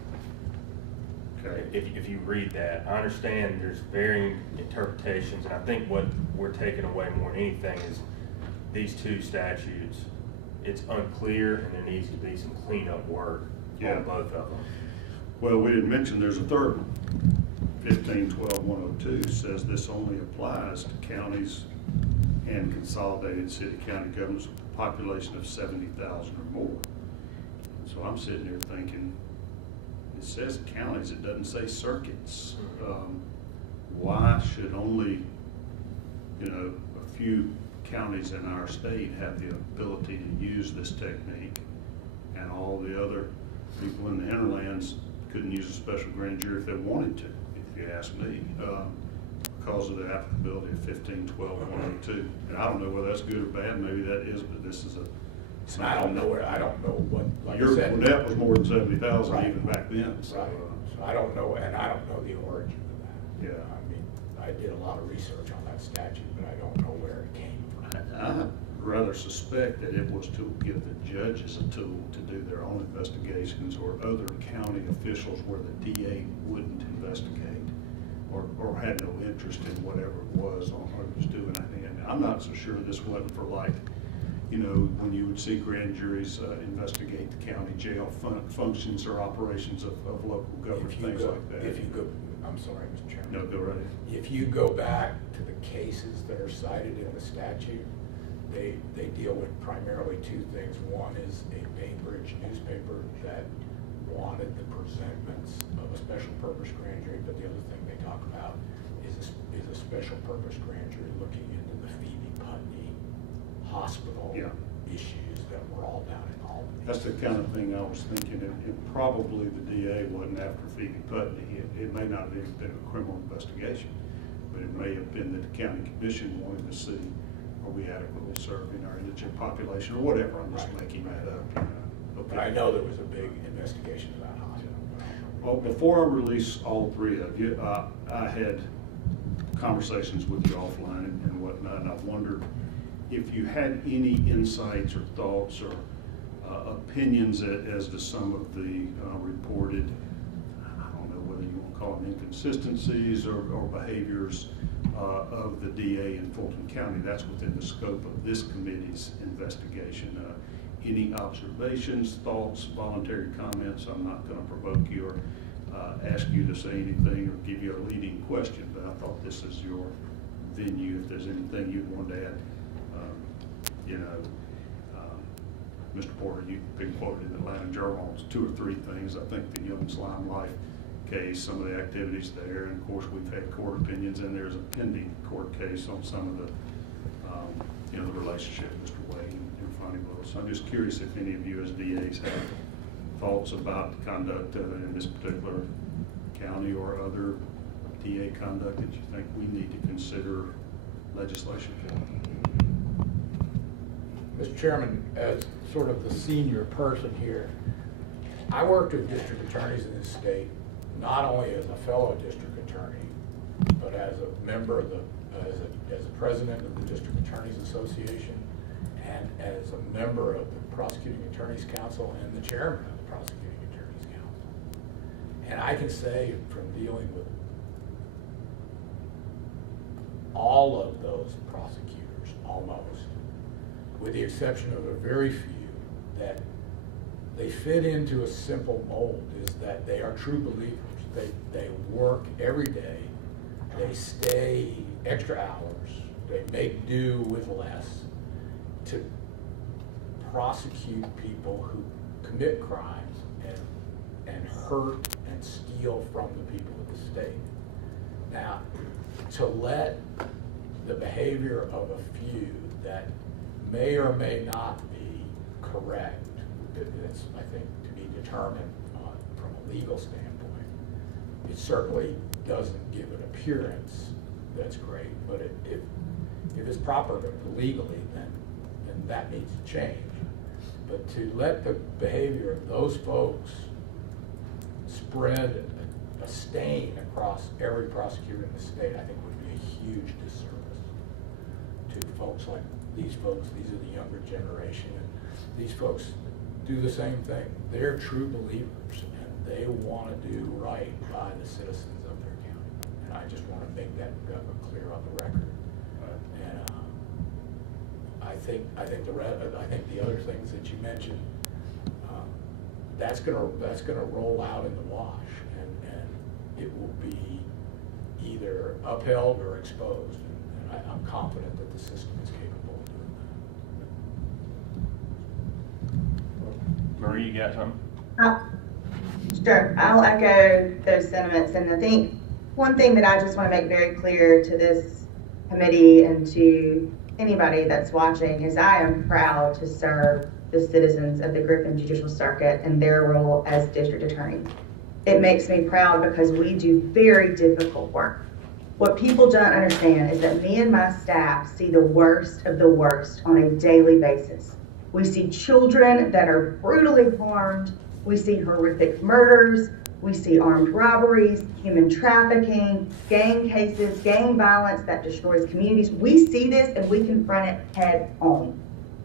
Okay. If you read that, I understand there's varying interpretations, and I think what we're taking away more than anything is these 2 statutes, it's unclear and there needs to be some cleanup work Yeah. on both of them. Well, we didn't mention there's a third one. 1512-102 says this only applies to counties and consolidated city-county governments with a population of 70,000 or more. So I'm sitting here thinking, it says counties, it doesn't say circuits. Why should only, a few counties in our state have the ability to use this technique, and all the other people in the hinterlands couldn't use a special grand jury if they wanted to, if you ask me, because of the applicability of 1512-102. And I don't know whether that's good or bad, maybe that is, but this is And I don't know what, like your I said. net was more than 70,000 Right. even back then. So, Right. So I don't know, and I don't know the origin of that. Yeah. I mean, I did a lot of research on that statute, but I don't know where it came from. I rather suspect that it was to give the judges a tool to do their own investigations, or other county officials where the DA wouldn't investigate or had no interest in whatever it was or was doing. And I'm not so sure this wasn't for, like, when you would see grand juries investigate the county jail functions or operations of local government, things like that. I'm sorry, Mr. Chairman. No, go right ahead. If you go back to the cases that are cited in the statute, they deal with primarily 2 things. One is a Bainbridge newspaper that wanted the presentments of a special purpose grand jury, but the other thing they talk about is a special purpose grand jury looking into the Phoebe Putney hospital issues that were all down in Albany. That's the kind of thing I was thinking, and probably the DA wasn't after Phoebe Putney. It may not have even been a criminal investigation, but it may have been that the county commission wanted to see, are we adequately serving our indigent population, or whatever. I'm just making that up. But I know there was a big investigation of that hospital. Well, before I release all 3 of you, I had conversations with you offline and whatnot, and I wondered if you had any insights or thoughts or opinions as to some of the reported, I don't know whether you want to call them inconsistencies or behaviors of the DA in Fulton County. That's within the scope of this committee's investigation. Any observations, thoughts, voluntary comments? I'm not going to provoke you or ask you to say anything or give you a leading question, but I thought this is your venue. If there's anything you'd want to add, Mr. Porter, you've been quoted in the Atlanta Journal on 2 or 3 things. I think the Young Slime Life case, some of the activities there, and of course we've had court opinions, and there's a pending court case on some of the, the relationship with Mr. Wade and Fani Willis. So I'm just curious if any of you as DAs have thoughts about the conduct in this particular county or other DA conduct that you think we need to consider legislation for. Mr. Chairman, as sort of the senior person here, I worked with district attorneys in this state, not only as a fellow district attorney, but as a member of as a president of the District Attorneys Association, and as a member of the Prosecuting Attorneys Council and the chairman of the Prosecuting Attorneys Council. And I can say from dealing with all of those prosecutors, almost, with the exception of a very few, that they fit into a simple mold, is that they are true believers. They work every day, they stay extra hours, they make do with less to prosecute people who commit crimes and hurt and steal from the people of the state. Now, to let the behavior of a few that may or may not be correct, that's, I think, to be determined from a legal standpoint. It certainly doesn't give an appearance that's great, but if it's proper legally, then that needs to change. But to let the behavior of those folks spread a stain across every prosecutor in the state, I think would be a huge disservice to folks like these folks. These are the younger generation, and these folks do the same thing. They're true believers, and they want to do right by the citizens of their county. And I just want to make that clear on the record. And I think the other things that you mentioned, that's gonna roll out in the wash, and it will be either upheld or exposed. And I'm confident that the system is capable of doing that. Marie, you got something? Sure, I'll echo those sentiments, and I think one thing that I just want to make very clear to this committee and to anybody that's watching is I am proud to serve the citizens of the Griffin Judicial Circuit and their role as district attorney. It makes me proud because we do very difficult work. What people don't understand is that me and my staff see the worst of the worst on a daily basis. We see children that are brutally harmed. We see horrific murders. We see armed robberies, human trafficking, gang cases, gang violence that destroys communities. We see this and we confront it head on.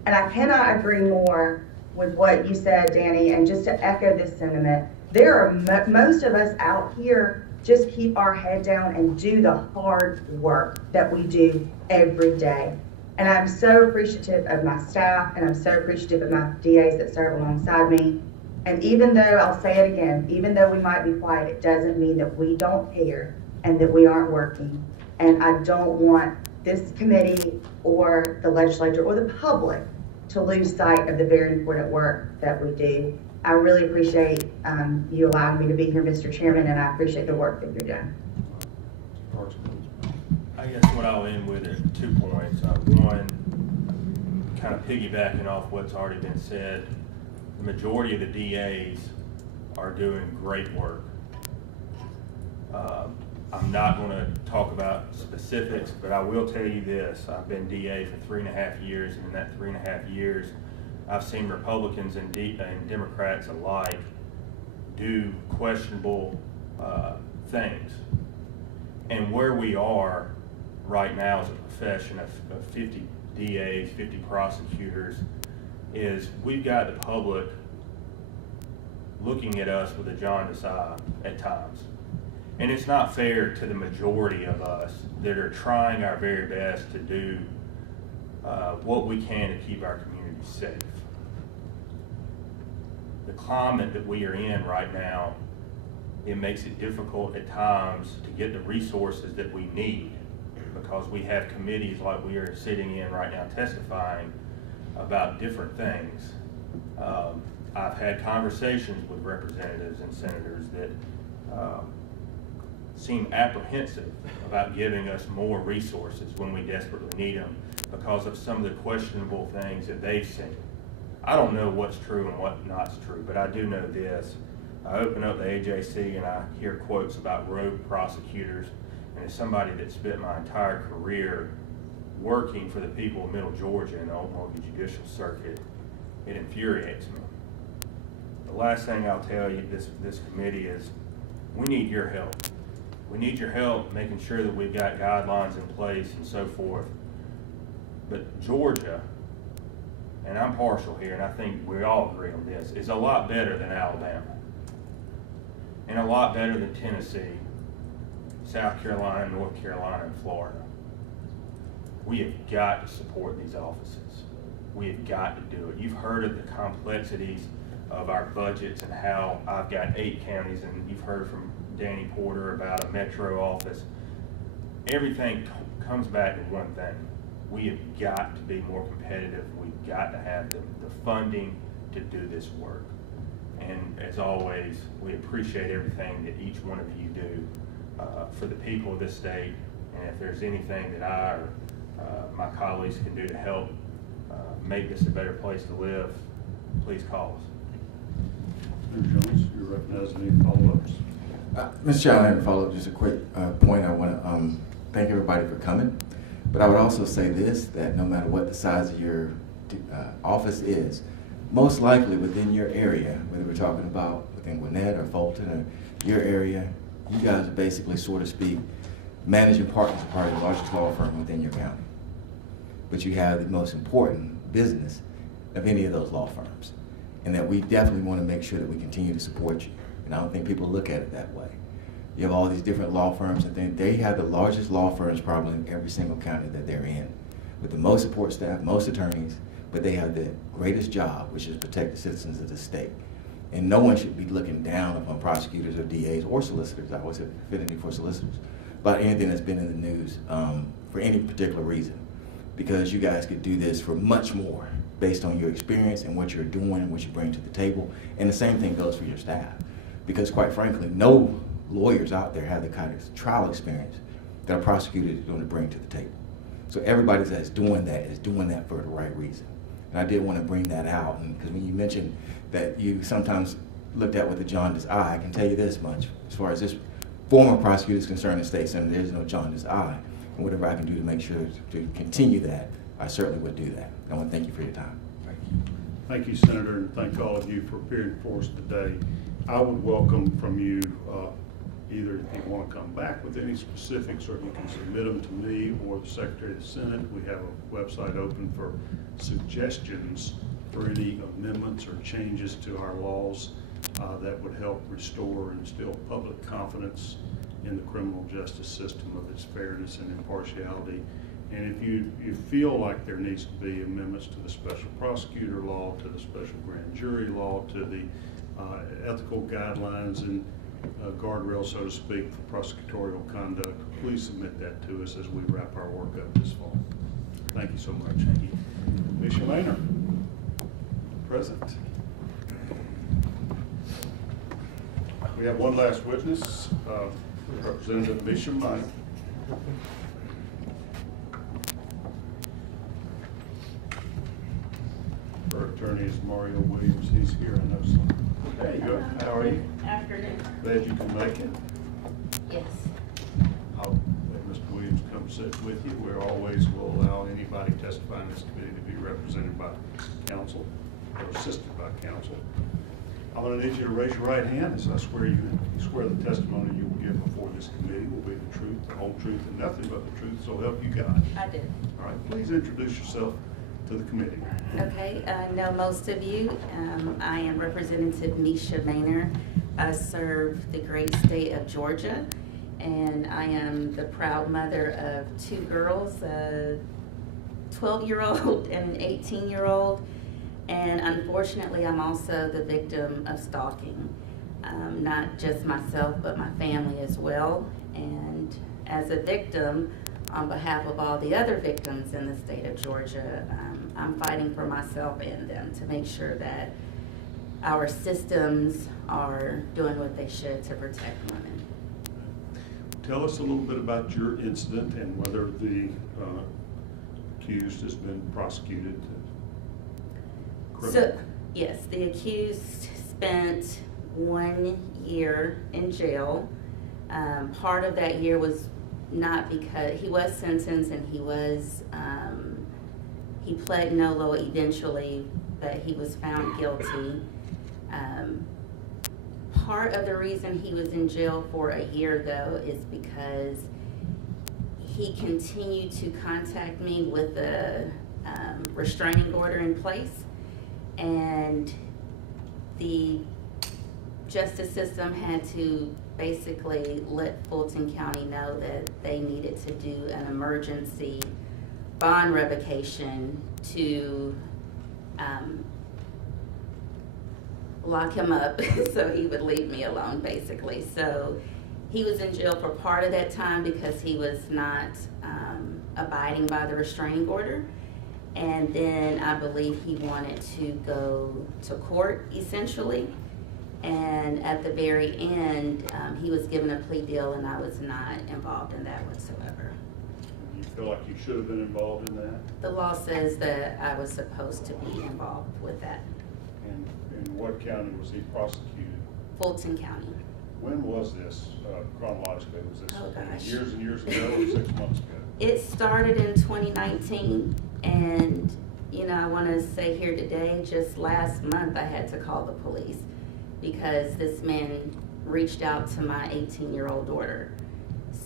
And I cannot agree more with what you said, Danny, and just to echo this sentiment, there are most of us out here just keep our head down and do the hard work that we do every day. And I'm so appreciative of my staff, and I'm so appreciative of my DAs that serve alongside me. And even though, I'll say it again, even though we might be quiet, it doesn't mean that we don't care and that we aren't working. And I don't want this committee or the legislature or the public to lose sight of the very important work that we do. I really appreciate you allowing me to be here, Mr. Chairman, and I appreciate the work that you're doing. I guess what I'll end with is 2 points. One, kind of piggybacking off what's already been said, the majority of the DAs are doing great work. I'm not going to talk about specifics, but I will tell you this. I've been DA for 3.5 years, and in that 3.5 years, I've seen Republicans and Democrats alike do questionable things. And where we are right now as a profession of 50 DAs, 50 prosecutors, is we've got the public looking at us with a jaundiced eye at times. And it's not fair to the majority of us that are trying our very best to do what we can to keep our community safe. The climate that we are in right now, it makes it difficult at times to get the resources that we need, because we have committees like we are sitting in right now testifying about different things. I've had conversations with representatives and senators that seem apprehensive about giving us more resources when we desperately need them because of some of the questionable things that they've seen. I don't know what's true and what not's true, but I do know this. I open up the AJC and I hear quotes about rogue prosecutors, and as somebody that spent my entire career working for the people of Middle Georgia in the Oklahoma Judicial Circuit, it infuriates me. The last thing I'll tell you, this committee, is we need your help. We need your help making sure that we've got guidelines in place and so forth. But Georgia, and I'm partial here, and I think we all agree on this, is a lot better than Alabama. And a lot better than Tennessee, South Carolina, North Carolina, and Florida. We have got to support these offices. We have got to do it. You've heard of the complexities of our budgets and how I've got 8 counties, and you've heard from Danny Porter about a metro office. Everything comes back to one thing. We have got to be more competitive. We've got to have the funding to do this work. And as always, we appreciate everything that each one of you do for the people of this state. And if there's anything that I or my colleagues can do to help make this a better place to live, please call us. Senator Jones, you're recognized. Any follow-ups? Mr. Chairman, I have a follow-up, just a quick point. I want to thank everybody for coming. But I would also say this, that no matter what the size of your office is, most likely within your area, whether we're talking about within Gwinnett or Fulton or your area, you guys are basically, so to speak, managing partners of part of the largest law firm within your county. But you have the most important business of any of those law firms. And that we definitely want to make sure that we continue to support you. And I don't think people look at it that way. You have all these different law firms, and they have the largest law firms probably in every single county that they're in, with the most support staff, most attorneys, but they have the greatest job, which is protect the citizens of the state. And no one should be looking down upon prosecutors or DAs or solicitors. I always have affinity for solicitors, about anything that's been in the news for any particular reason, because you guys could do this for much more based on your experience and what you're doing and what you bring to the table. And the same thing goes for your staff, because quite frankly, no lawyers out there have the kind of trial experience that a prosecutor is going to bring to the table. So everybody that's doing that is doing that for the right reason. And I did want to bring that out, because when you mentioned that you sometimes looked at with a jaundiced eye, I can tell you this much: as far as this former prosecutor is concerned in state senator, there's no jaundiced eye. And whatever I can do to make sure to continue that, I certainly would do that. I want to thank you for your time. Thank you. Thank you, Senator, and thank all of you for appearing for us today. I would welcome from you either if you want to come back with any specifics, or if you can submit them to me or the Secretary of the Senate. We have a website open for suggestions for any amendments or changes to our laws that would help restore and instill public confidence in the criminal justice system, of its fairness and impartiality. And if you feel like there needs to be amendments to the special prosecutor law, to the special grand jury law, to the ethical guidelines and guardrails, so to speak, for prosecutorial conduct, please submit that to us as we wrap our work up this fall. Thank you so much. Thank you. Mesha Mainor, present. We have one last witness, Representative Mesha Mainor. Our attorney is Mario Williams. He's here, I know. So. There you go. How are you? Afternoon. Glad you can make it. Yes. I'll let Mr. Williams come sit with you. We always will allow anybody testifying in this committee to be represented by counsel or assisted by counsel. I'm going to need you to raise your right hand as I swear you in. You swear the testimony you will give before this committee will be the truth, the whole truth, and nothing but the truth, so help you God. I did. All right, please introduce yourself to the committee. Okay, I know most of you. I am Representative Mesha Mainor. I serve the great state of Georgia, and I am the proud mother of 2 girls, a 12-year-old and an 18-year-old. And unfortunately, I'm also the victim of stalking. Not just myself, but my family as well. And as a victim, on behalf of all the other victims in the state of Georgia, I'm fighting for myself and them to make sure that our systems are doing what they should to protect women. Tell us a little bit about your incident and whether the accused has been prosecuted. So, yes, the accused spent 1 year in jail. Part of that year was not because he was sentenced and he pled no eventually, but he was found guilty. Part of the reason he was in jail for a year, though, is because he continued to contact me with a restraining order in place, and the justice system had to basically let Fulton County know that they needed to do an emergency bond revocation to lock him up so he would leave me alone, basically. So he was in jail for part of that time because he was not abiding by the restraining order. And then I believe he wanted to go to court, essentially. And at the very end, he was given a plea deal, and I was not involved in that whatsoever. You feel like you should have been involved in that? The law says that I was supposed to be involved with that. And in what county was he prosecuted? Fulton County. When was this chronologically? Was this Oh, gosh. years and years ago or 6 months ago? It started in 2019, and you know, I want to say here today, just last month I had to call the police because this man reached out to my 18-year-old daughter.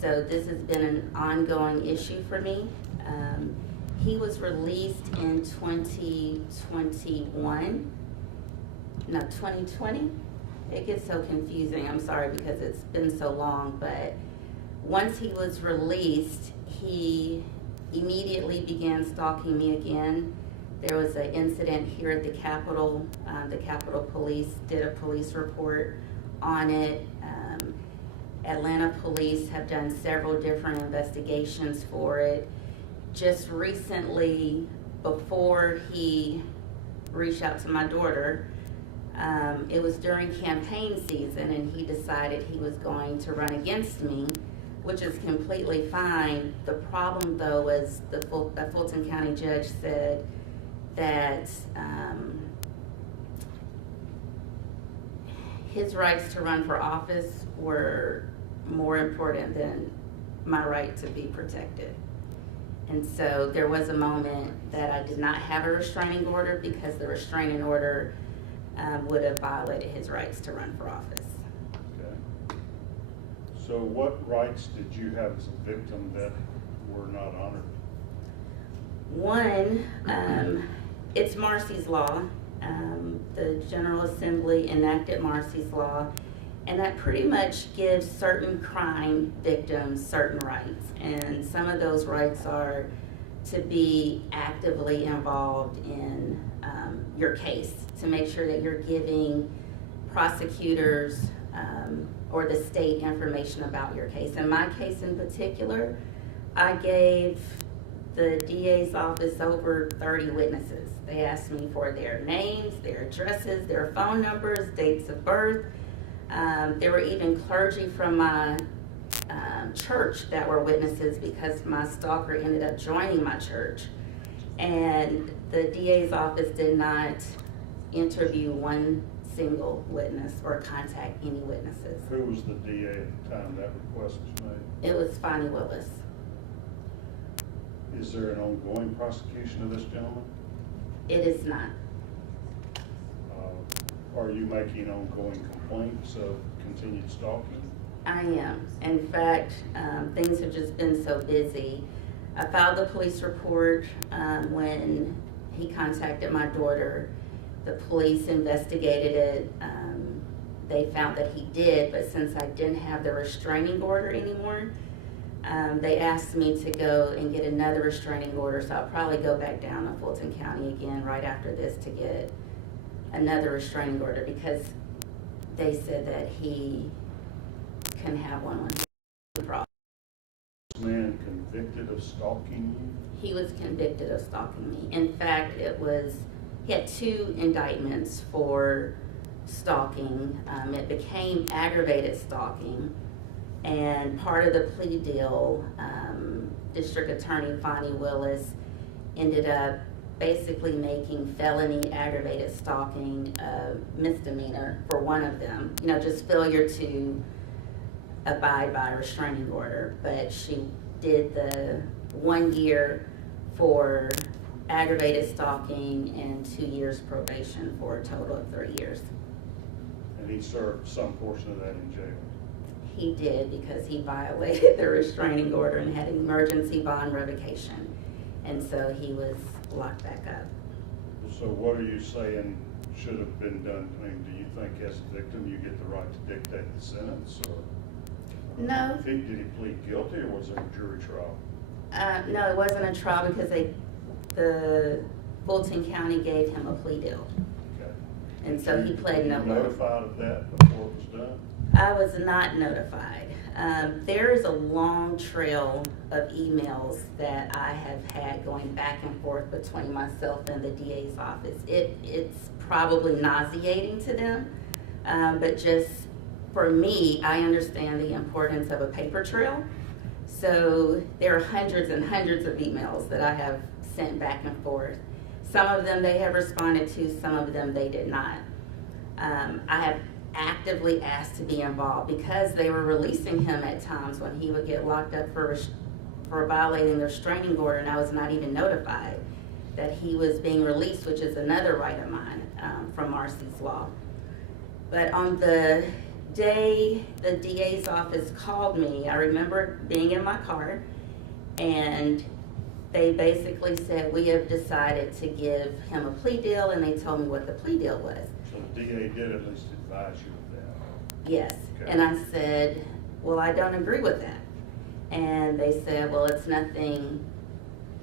So this has been an ongoing issue for me. He was released in 2020. It gets so confusing, I'm sorry, because it's been so long, but once he was released, he immediately began stalking me again. There was an incident here at the Capitol. The Capitol Police did a police report on it. Atlanta Police have done several different investigations for it. Just recently, before he reached out to my daughter, it was during campaign season, and he decided he was going to run against me, which is completely fine. The problem, though, was the Fulton County judge said that his rights to run for office were more important than my right to be protected. And so there was a moment that I did not have a restraining order because the restraining order would have violated his rights to run for office. Okay. So what rights did you have as a victim that were not honored? One, it's Marcy's law. The General Assembly enacted Marcy's law, and that pretty much gives certain crime victims certain rights. And some of those rights are to be actively involved in your case, to make sure that you're giving prosecutors or the state information about your case. In my case in particular, I gave the DA's office over 30 witnesses. They asked me for their names, their addresses, their phone numbers, dates of birth. There were even clergy from my church that were witnesses because my stalker ended up joining my church. And the DA's office did not interview one single witness or contact any witnesses. Who was the DA at the time that request was made? It was Fani Willis. Is there an ongoing prosecution of this gentleman? It is not. Are you making ongoing complaints of continued stalking? I am. In fact, things have just been so busy. I filed the police report when he contacted my daughter. The police investigated it. they found that he did, but since I didn't have the restraining order anymore, they asked me to go and get another restraining order, so I'll probably go back down to Fulton County again right after this to get another restraining order, because they said that he can have one when he's abroad. This man convicted of stalking you? He was convicted of stalking me. In fact, he had 2 indictments for stalking. It became aggravated stalking, and part of the plea deal, District Attorney Fani Willis ended up basically making felony aggravated stalking a misdemeanor for one of them. You know, just failure to abide by a restraining order. But she did the 1 year for aggravated stalking and 2 years probation for a total of 3 years. And he served some portion of that in jail? He did, because he violated the restraining order and had an emergency bond revocation. And so he was locked back up. So what are you saying should have been done? I mean, do you think as a victim you get the right to dictate the sentence, or? No. Did he plead guilty, or was there a jury trial? No, it wasn't a trial, because the Fulton County gave him a plea deal. Okay. And so he pled no. Were you notified of that before it was done? I was not notified. There is a long trail of emails that I have had going back and forth between myself and the DA's office. It's probably nauseating to them, but just for me, I understand the importance of a paper trail. So there are hundreds and hundreds of emails that I have sent back and forth. Some of them they have responded to, some of them they did not. I have actively asked to be involved, because they were releasing him at times when he would get locked up for violating the restraining order, and I was not even notified that he was being released, which is another right of mine from Marcy's law. But on the day the DA's office called me, I remember being in my car, and they basically said, we have decided to give him a plea deal, and they told me what the plea deal was. So the DA did at least advise you of that? Yes. Okay. And I said, well, I don't agree with that. And they said, well, it's nothing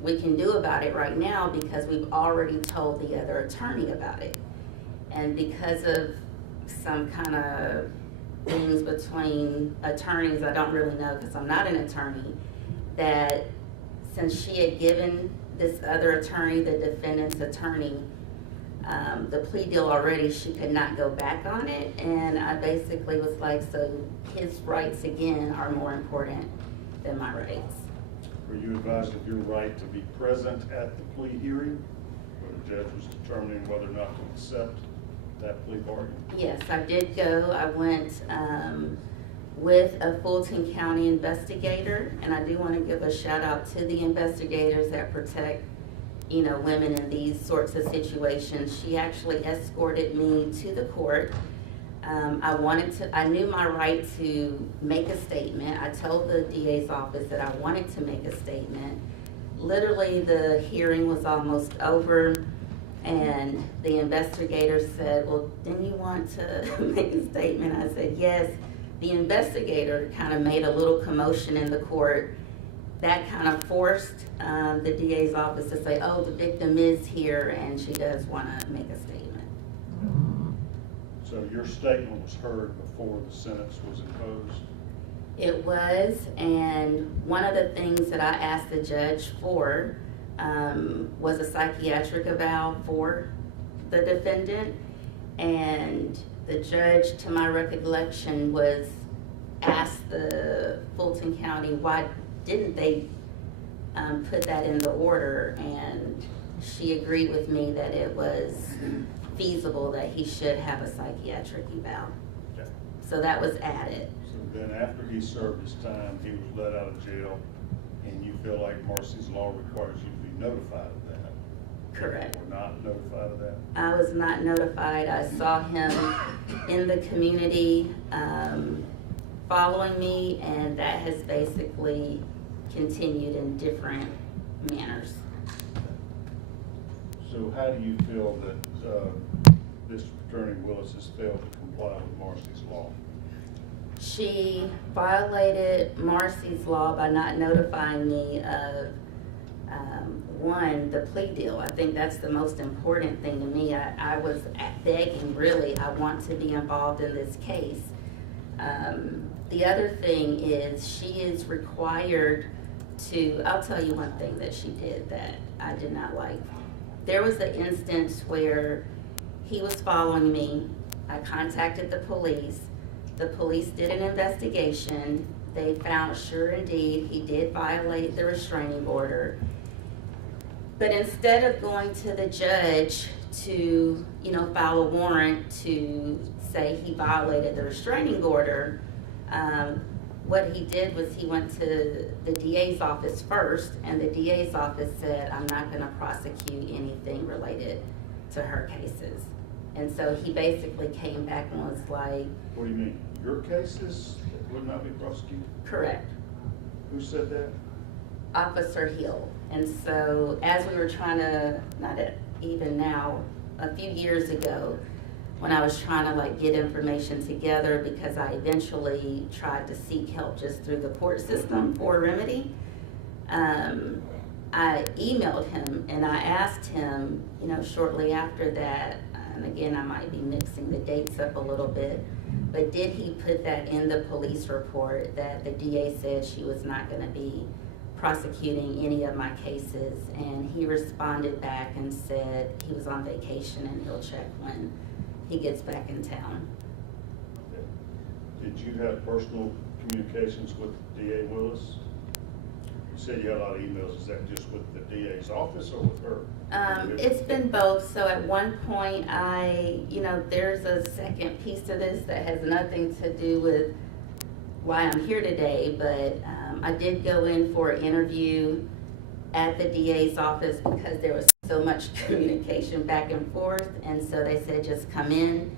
we can do about it right now, because we've already told the other attorney about it. And because of some kind of things between attorneys, I don't really know, because I'm not an attorney, that since she had given this other attorney, the defendant's attorney, the plea deal already, she could not go back on it. And I basically was like, so his rights again are more important than my rights. Were you advised of your right to be present at the plea hearing, where the judge was determining whether or not to accept that plea bargain? Yes, I did go. I went with a Fulton County investigator, and I do want to give a shout out to the investigators that protect, you know, women in these sorts of situations. She actually escorted me to the court. I knew my right to make a statement. I told the DA's office that I wanted to make a statement. Literally, the hearing was almost over, and the investigator said, well, didn't you want to make a statement? I said, yes. The investigator kind of made a little commotion in the court. That kind of forced the DA's office to say, oh, the victim is here and she does want to make a statement. So your statement was heard before the sentence was imposed? It was, and one of the things that I asked the judge for was a psychiatric eval for the defendant, and the judge, to my recollection, was asked the Fulton County, why didn't they put that in the order, and she agreed with me that it was feasible that he should have a psychiatric eval. Okay. So that was added. So then after he served his time, he was let out of jail, and you feel like Marcy's law requires you to be notified of that? Correct. You were not notified of that? I was not notified. I saw him in the community following me, and that has basically continued in different manners. So how do you feel that District Attorney Willis has failed to comply with Marcy's law? She violated Marcy's law by not notifying me of, one, the plea deal. I think that's the most important thing to me. I was begging, really, I want to be involved in this case. The other thing is she is required to, I'll tell you one thing that she did that I did not like. There was an instance where he was following me. I contacted the police. The police did an investigation. They found, sure indeed, he did violate the restraining order. But instead of going to the judge to, file a warrant to say he violated the restraining order, what he did was he went to the DA's office first, and the DA's office said, I'm not gonna prosecute anything related to her cases. And so he basically came back and was like, What do you mean? Your cases would not be prosecuted? correct, Who said that? Officer Hill. And so as we were trying to, even now, a few years ago, when I was trying to get information together, because I eventually tried to seek help just through the court system for a remedy, I emailed him and I asked him, shortly after that, and again, I might be mixing the dates up a little bit, but did he put that in the police report that the DA said she was not going to be prosecuting any of my cases? And he responded back and said he was on vacation and he'll check when he gets back in town. Did you have personal communications with DA Willis? You said you had a lot of emails. Is that just with the DA's office or with her? It's been both. So at one point there's a second piece to this that has nothing to do with why I'm here today, but I did go in for an interview at the DA's office because there was so much communication back and forth, and so they said just come in.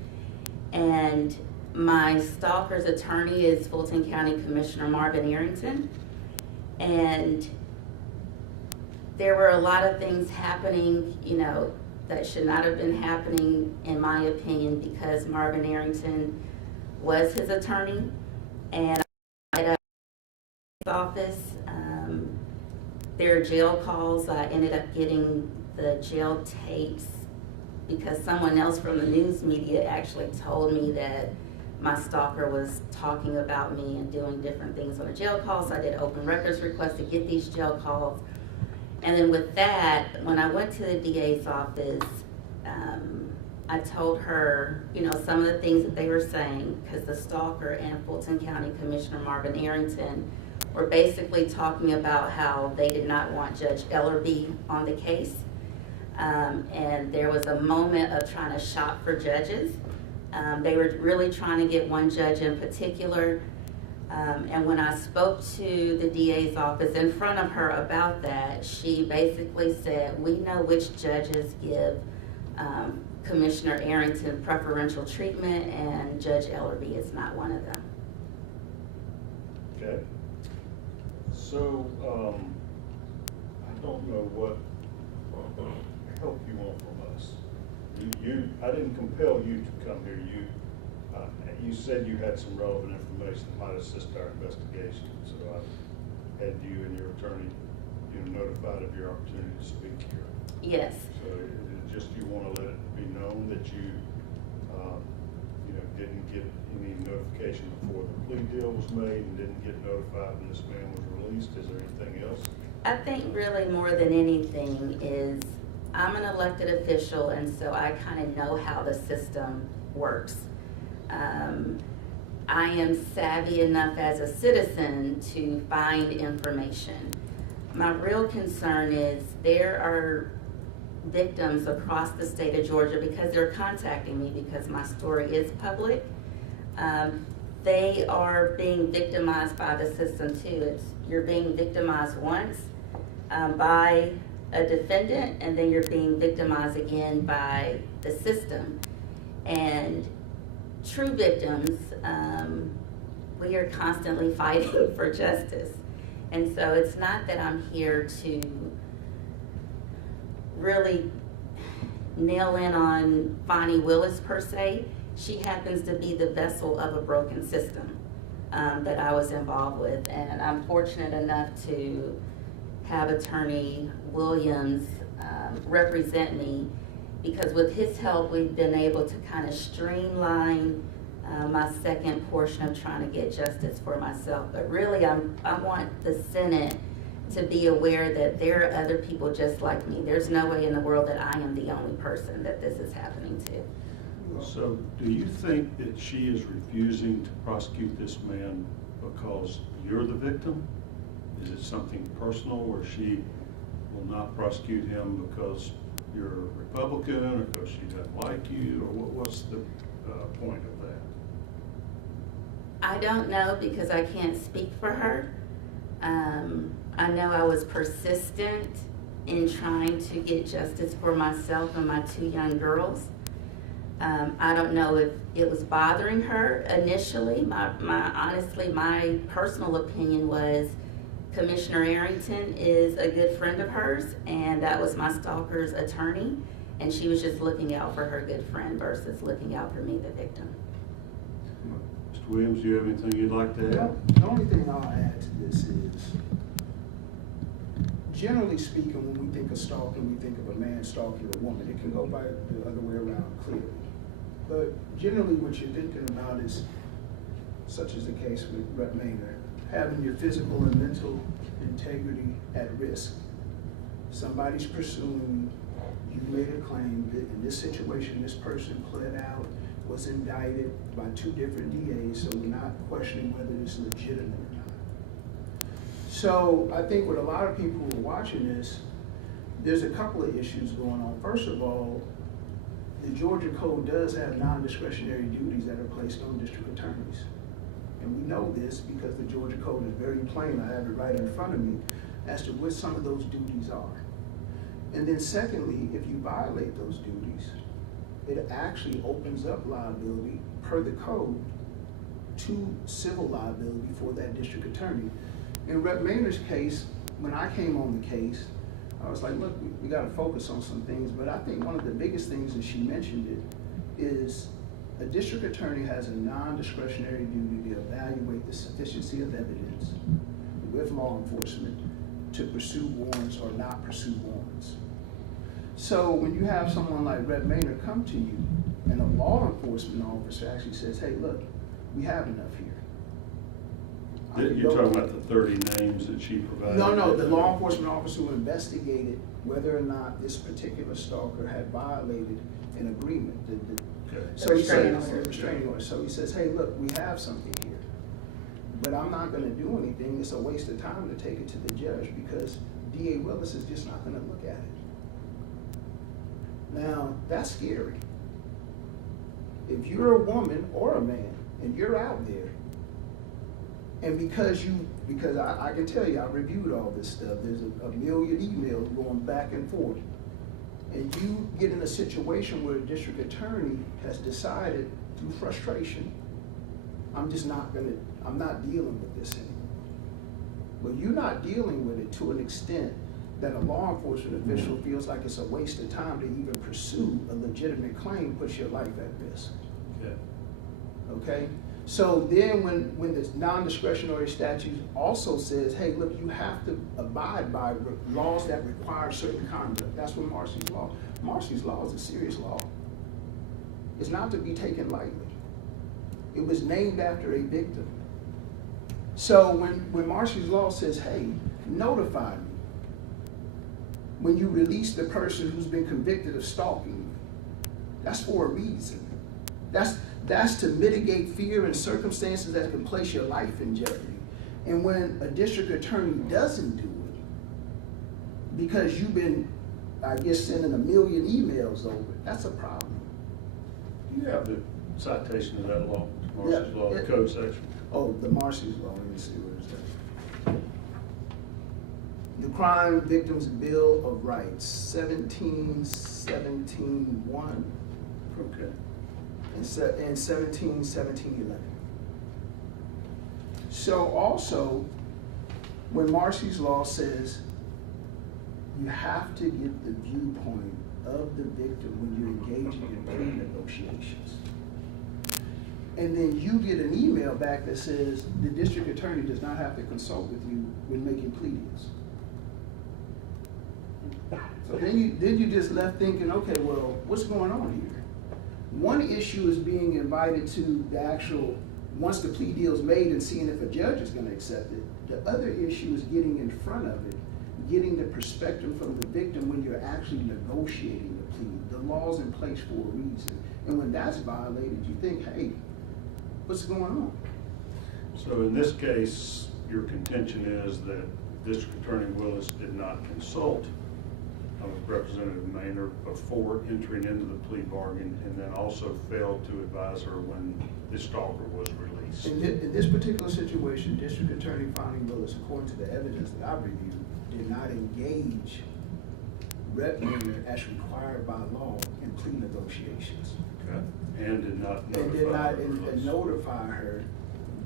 And my stalker's attorney is Fulton County Commissioner Marvin Arrington, and there were a lot of things happening, that should not have been happening, in my opinion, because Marvin Arrington was his attorney. And at his office, there are jail calls. I ended up getting the jail tapes because someone else from the news media actually told me that my stalker was talking about me and doing different things on a jail call. So I did open records request to get these jail calls. And then with that, when I went to the DA's office, I told her, some of the things that they were saying, because the stalker and Fulton County Commissioner Marvin Arrington were basically talking about how they did not want Judge Ellerby on the case. And there was a moment of trying to shop for judges. They were really trying to get one judge in particular. And when I spoke to the DA's office in front of her about that, she basically said, we know which judges give Commissioner Arrington preferential treatment, and Judge Ellerby is not one of them. Okay. So, I don't know what help you want from us. I didn't compel you to come here. You said you had some relevant information that might assist our investigation. So I had you and your attorney, notified of your opportunity to speak here. Yes. So just you want to let it be known that you, didn't get any notification before the plea deal was made and didn't get notified when this man was released. Is there anything else? I think really more than anything is I'm an elected official, and so I kind of know how the system works. I am savvy enough as a citizen to find information. My real concern is there are victims across the state of Georgia, because they're contacting me because my story is public. They are being victimized by the system too. You're being victimized once by a defendant, and then you're being victimized again by the system. And true victims, we are constantly fighting for justice. And so it's not that I'm here to really nail in on Fani Willis per se. She happens to be the vessel of a broken system that I was involved with. And I'm fortunate enough to have Attorney Williams represent me, because with his help, we've been able to kind of streamline my second portion of trying to get justice for myself. But really, I want the Senate to be aware that there are other people just like me. There's no way in the world that I am the only person that this is happening to. So do you think that she is refusing to prosecute this man because you're the victim? Is it something personal where she will not prosecute him because you're a Republican or because she doesn't like you, or what's the point of that? I don't know, because I can't speak for her. I know I was persistent in trying to get justice for myself and my 2 young girls. I don't know if it was bothering her initially. Honestly, my personal opinion was Commissioner Arrington is a good friend of hers, and that was my stalker's attorney, and she was just looking out for her good friend versus looking out for me, the victim. Mr. Williams, do you have anything you'd like to add? The only thing I'll add to this is, generally speaking, when we think of stalking, we think of a man stalking a woman. It can go by the other way around clearly. But generally what you're thinking about is, such as the case with Wright, having your physical and mental integrity at risk. Somebody's pursuing you, you made a claim that in this situation, this person pled out, was indicted by 2 different DAs, so we're not questioning whether it's legitimate or not. So I think with a lot of people who are watching this, there's a couple of issues going on. First of all, the Georgia Code does have non-discretionary duties that are placed on district attorneys. And we know this because the Georgia Code is very plain. I have it right in front of me as to what some of those duties are. And then secondly, if you violate those duties, it actually opens up liability per the code to civil liability for that district attorney. In Rep. Mainor's case, when I came on the case, I was like, look, we got to focus on some things, but I think one of the biggest things, and she mentioned it, is a district attorney has a non-discretionary duty to evaluate the sufficiency of evidence with law enforcement to pursue warrants or not pursue warrants. So when you have someone like Rep. Mainor come to you and a law enforcement officer actually says, hey, look, we have enough here. You're talking about the 30 names that she provided? No, the law enforcement officer who investigated whether or not this particular stalker had violated an agreement. So he said, restraining order. So he says, hey, look, we have something here, but I'm not going to do anything. It's a waste of time to take it to the judge because DA Willis is just not going to look at it. Now, that's scary. If you're a woman or a man and you're out there, and because I can tell you, I reviewed all this stuff. There's a million emails going back and forth. And you get in a situation where a district attorney has decided through frustration, I'm not dealing with this anymore. Well, you're not dealing with it to an extent that a law enforcement official feels like it's a waste of time to even pursue a legitimate claim, puts your life at risk. Okay? So then when the non-discretionary statute also says, hey, look, you have to abide by laws that require certain conduct. That's what Marcy's law. Marcy's law is a serious law. It's not to be taken lightly. It was named after a victim. So when Marcy's law says, hey, notify me when you release the person who's been convicted of stalking you, that's for a reason. That's to mitigate fear and circumstances that can place your life in jeopardy. And when a district attorney doesn't do it, because you've been, I guess, sending a million emails over, that's a problem. Do you have the citation of that law, Marcy's law, the code section? Oh, the Marcy's law, let me see where it's at. The Crime Victims Bill of Rights, 1717-1. Okay. And 1717-11. So also, when Marcy's law says you have to get the viewpoint of the victim when you're engaging in plea negotiations. and then you get an email back that says the district attorney does not have to consult with you when making plea deals. So then you just left thinking, okay, well, what's going on here? One issue is being invited to the actual, once the plea deal is made and seeing if a judge is going to accept it. The other issue is getting in front of it, getting the perspective from the victim when you're actually negotiating the plea. The law's in place for a reason. And when that's violated, you think, hey, what's going on? So in this case, your contention is that District Attorney Willis did not consult with Representative Mainor before entering into the plea bargain, and then also failed to advise her when the stalker was released. In this particular situation, District Attorney Fani Willis, according to the evidence that I reviewed, did not engage Rep. Mainor as required by law in plea negotiations. Okay. And did not notify her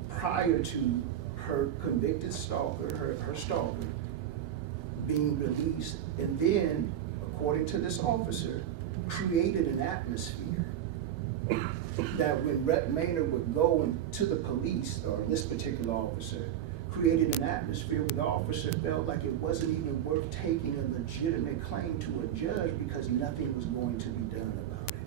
prior to her convicted stalker, her stalker, being released, and then, according to this officer, created an atmosphere that when Rep. Mainor would go into the police, or this particular officer, created an atmosphere where the officer felt like it wasn't even worth taking a legitimate claim to a judge because nothing was going to be done about it.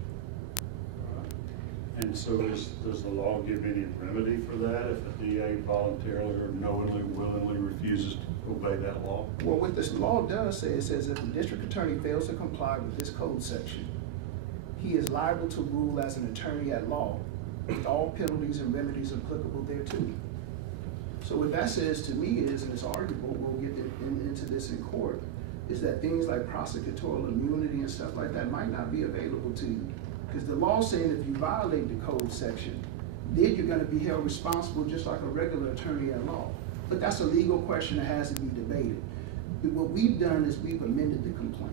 And so does the law give any remedy for that if a DA voluntarily or knowingly, willingly refuses to obey that law? Well, what this law does say, it says if the district attorney fails to comply with this code section, he is liable to rule as an attorney at law with all penalties and remedies applicable thereto. So what that says to me is, and it's arguable, we'll get into this in court, is that things like prosecutorial immunity and stuff like that might not be available to you. Because the law saying if you violate the code section, then you're going to be held responsible just like a regular attorney at law. But that's a legal question that has to be debated. But what we've done is we've amended the complaint.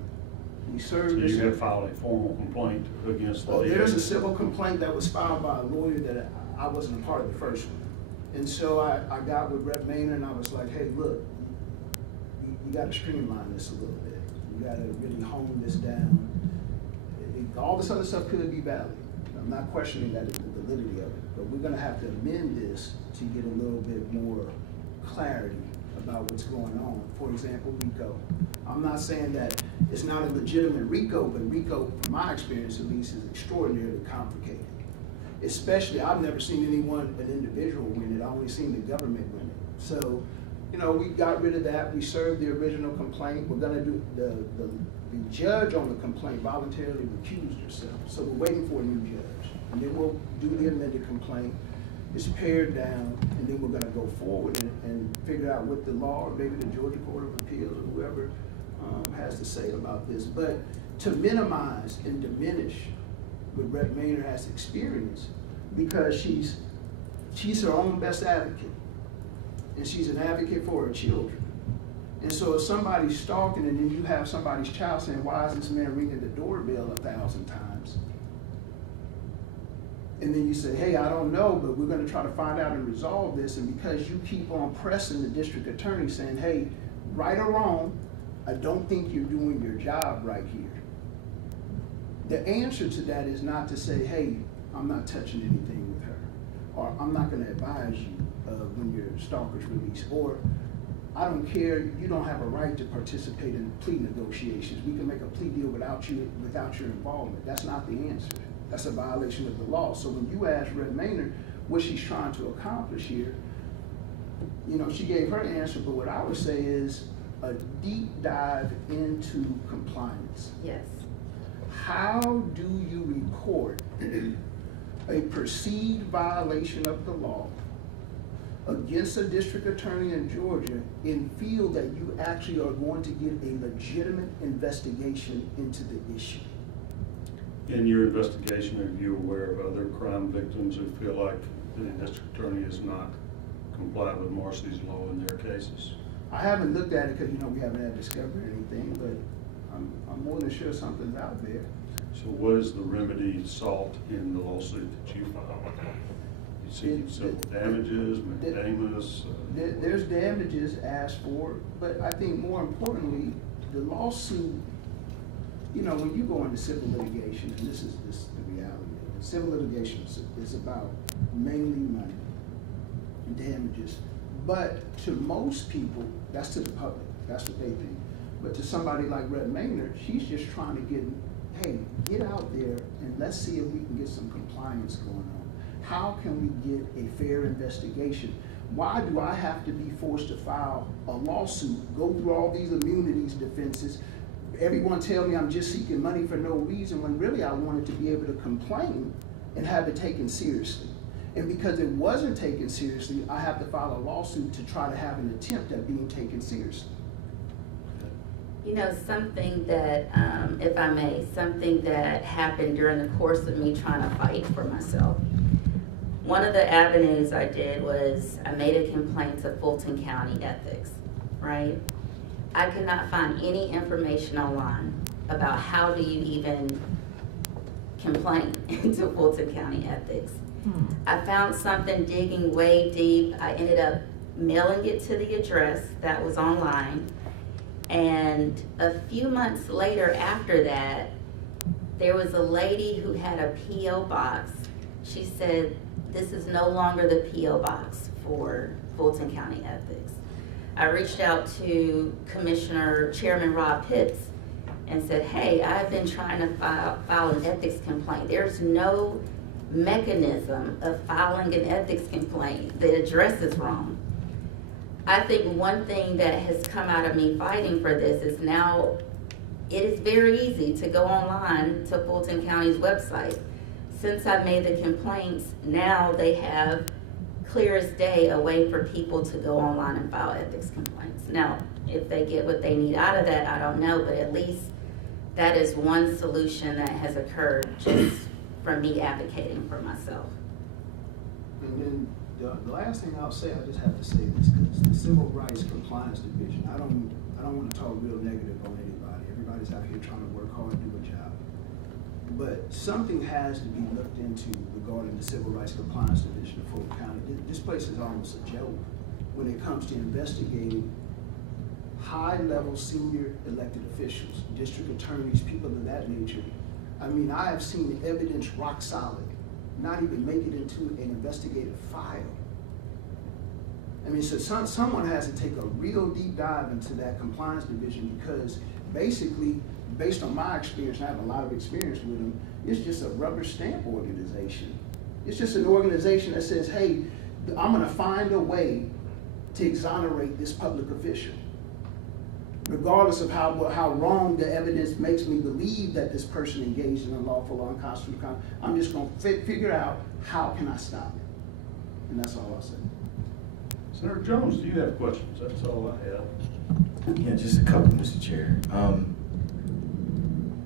We served. So you have filed a formal complaint against the DA? There's a civil complaint that was filed by a lawyer that I wasn't a part of the first one. And so I got with Rep. Mainor and I was like, hey, look, you got to streamline this a little bit. You got to really hone this down. All this other stuff could be valid. I'm not questioning that the validity of it, but we're going to have to amend this to get a little bit more clarity about what's going on. For example, RICO. I'm not saying that it's not a legitimate RICO, but RICO, from my experience at least, is extraordinarily complicated. Especially, I've never seen an individual win it. I've only seen the government win it. So, you know, we got rid of that. We served the original complaint. We're going to do the judge on the complaint voluntarily recused herself. So we're waiting for a new judge. And then we'll do the amended complaint. It's pared down, and then we're going to go forward and figure out what the law, or maybe the Georgia Court of Appeals or whoever has to say about this. But to minimize and diminish what Rep. Mainor has experienced, because she's her own best advocate, and she's an advocate for her children. And so if somebody's stalking and then you have somebody's child saying, why is this man ringing the doorbell 1,000 times? And then you say, hey, I don't know, but we're going to try to find out and resolve this. And because you keep on pressing the district attorney saying, hey, right or wrong, I don't think you're doing your job right here. The answer to that is not to say, hey, I'm not touching anything with her, or I'm not going to advise you when your stalker's released, or I don't care, you don't have a right to participate in plea negotiations. We can make a plea deal without your involvement. That's not the answer. That's a violation of the law. So when you ask Rep. Mainor what she's trying to accomplish here, you know, she gave her answer, but what I would say is a deep dive into compliance. Yes. How do you report a perceived violation of the law against a district attorney in Georgia and feel that you actually are going to get a legitimate investigation into the issue? In your investigation, are you aware of other crime victims who feel like the district attorney has not complied with Marcy's law in their cases? I haven't looked at it because, you know, we haven't had discovery or anything, but I'm more than sure something's out there. So what is the remedy sought in the lawsuit that you filed? You seeking civil damages, mandamus? There's damages asked for, but I think more importantly, the lawsuit, you know, when you go into civil litigation, and this is the reality of Civil litigation is about mainly money and damages. But to most people, that's to the public, that's what they think. But to somebody like Red Mainor, she's just trying to get out there and let's see if we can get some compliance going on. How can we get a fair investigation? Why do I have to be forced to file a lawsuit, go through all these immunities defenses? Everyone tell me I'm just seeking money for no reason, when really I wanted to be able to complain and have it taken seriously. And because it wasn't taken seriously, I have to file a lawsuit to try to have an attempt at being taken seriously. You know, something that, if I may, something that happened during the course of me trying to fight for myself. One of the avenues I did was I made a complaint to Fulton County Ethics, right? I could not find any information online about how do you even complain to Fulton County Ethics. I found something digging way deep. I ended up mailing it to the address that was online. And a few months later after that, there was a lady who had a P.O. box. She said, this is no longer the P.O. box for Fulton County Ethics. I reached out to Chairman Rob Pitts and said, hey, I've been trying to file an ethics complaint. There's no mechanism of filing an ethics complaint. The address is wrong. I think one thing that has come out of me fighting for this is now it is very easy to go online to Fulton County's website. Since I've made the complaints, now they have clear as day a way for people to go online and file ethics complaints. Now, if they get what they need out of that, I don't know, but at least that is one solution that has occurred just from me advocating for myself. And then the last thing I'll say, I just have to say this, because the Civil Rights Compliance Division, I don't want to talk real negative on anybody. Everybody's out here trying to work hard and do a job. But something has to be looked into regarding the Civil Rights Compliance Division of Fulton County. This place is almost a joke when it comes to investigating high-level senior elected officials, district attorneys, people of that nature. I mean, I have seen evidence rock solid not even make it into an investigative file. I mean, so someone has to take a real deep dive into that compliance division, because basically, based on my experience, and I have a lot of experience with them, it's just a rubber stamp organization. It's just an organization that says, hey, I'm gonna find a way to exonerate this public official. Regardless of how wrong the evidence makes me believe that this person engaged in unlawful or unconstitutional conduct, I'm just gonna figure out how can I stop it. And that's all I'll say. Senator Jones, do you have questions? That's all I have. Yeah, just a couple, Mr. Chair.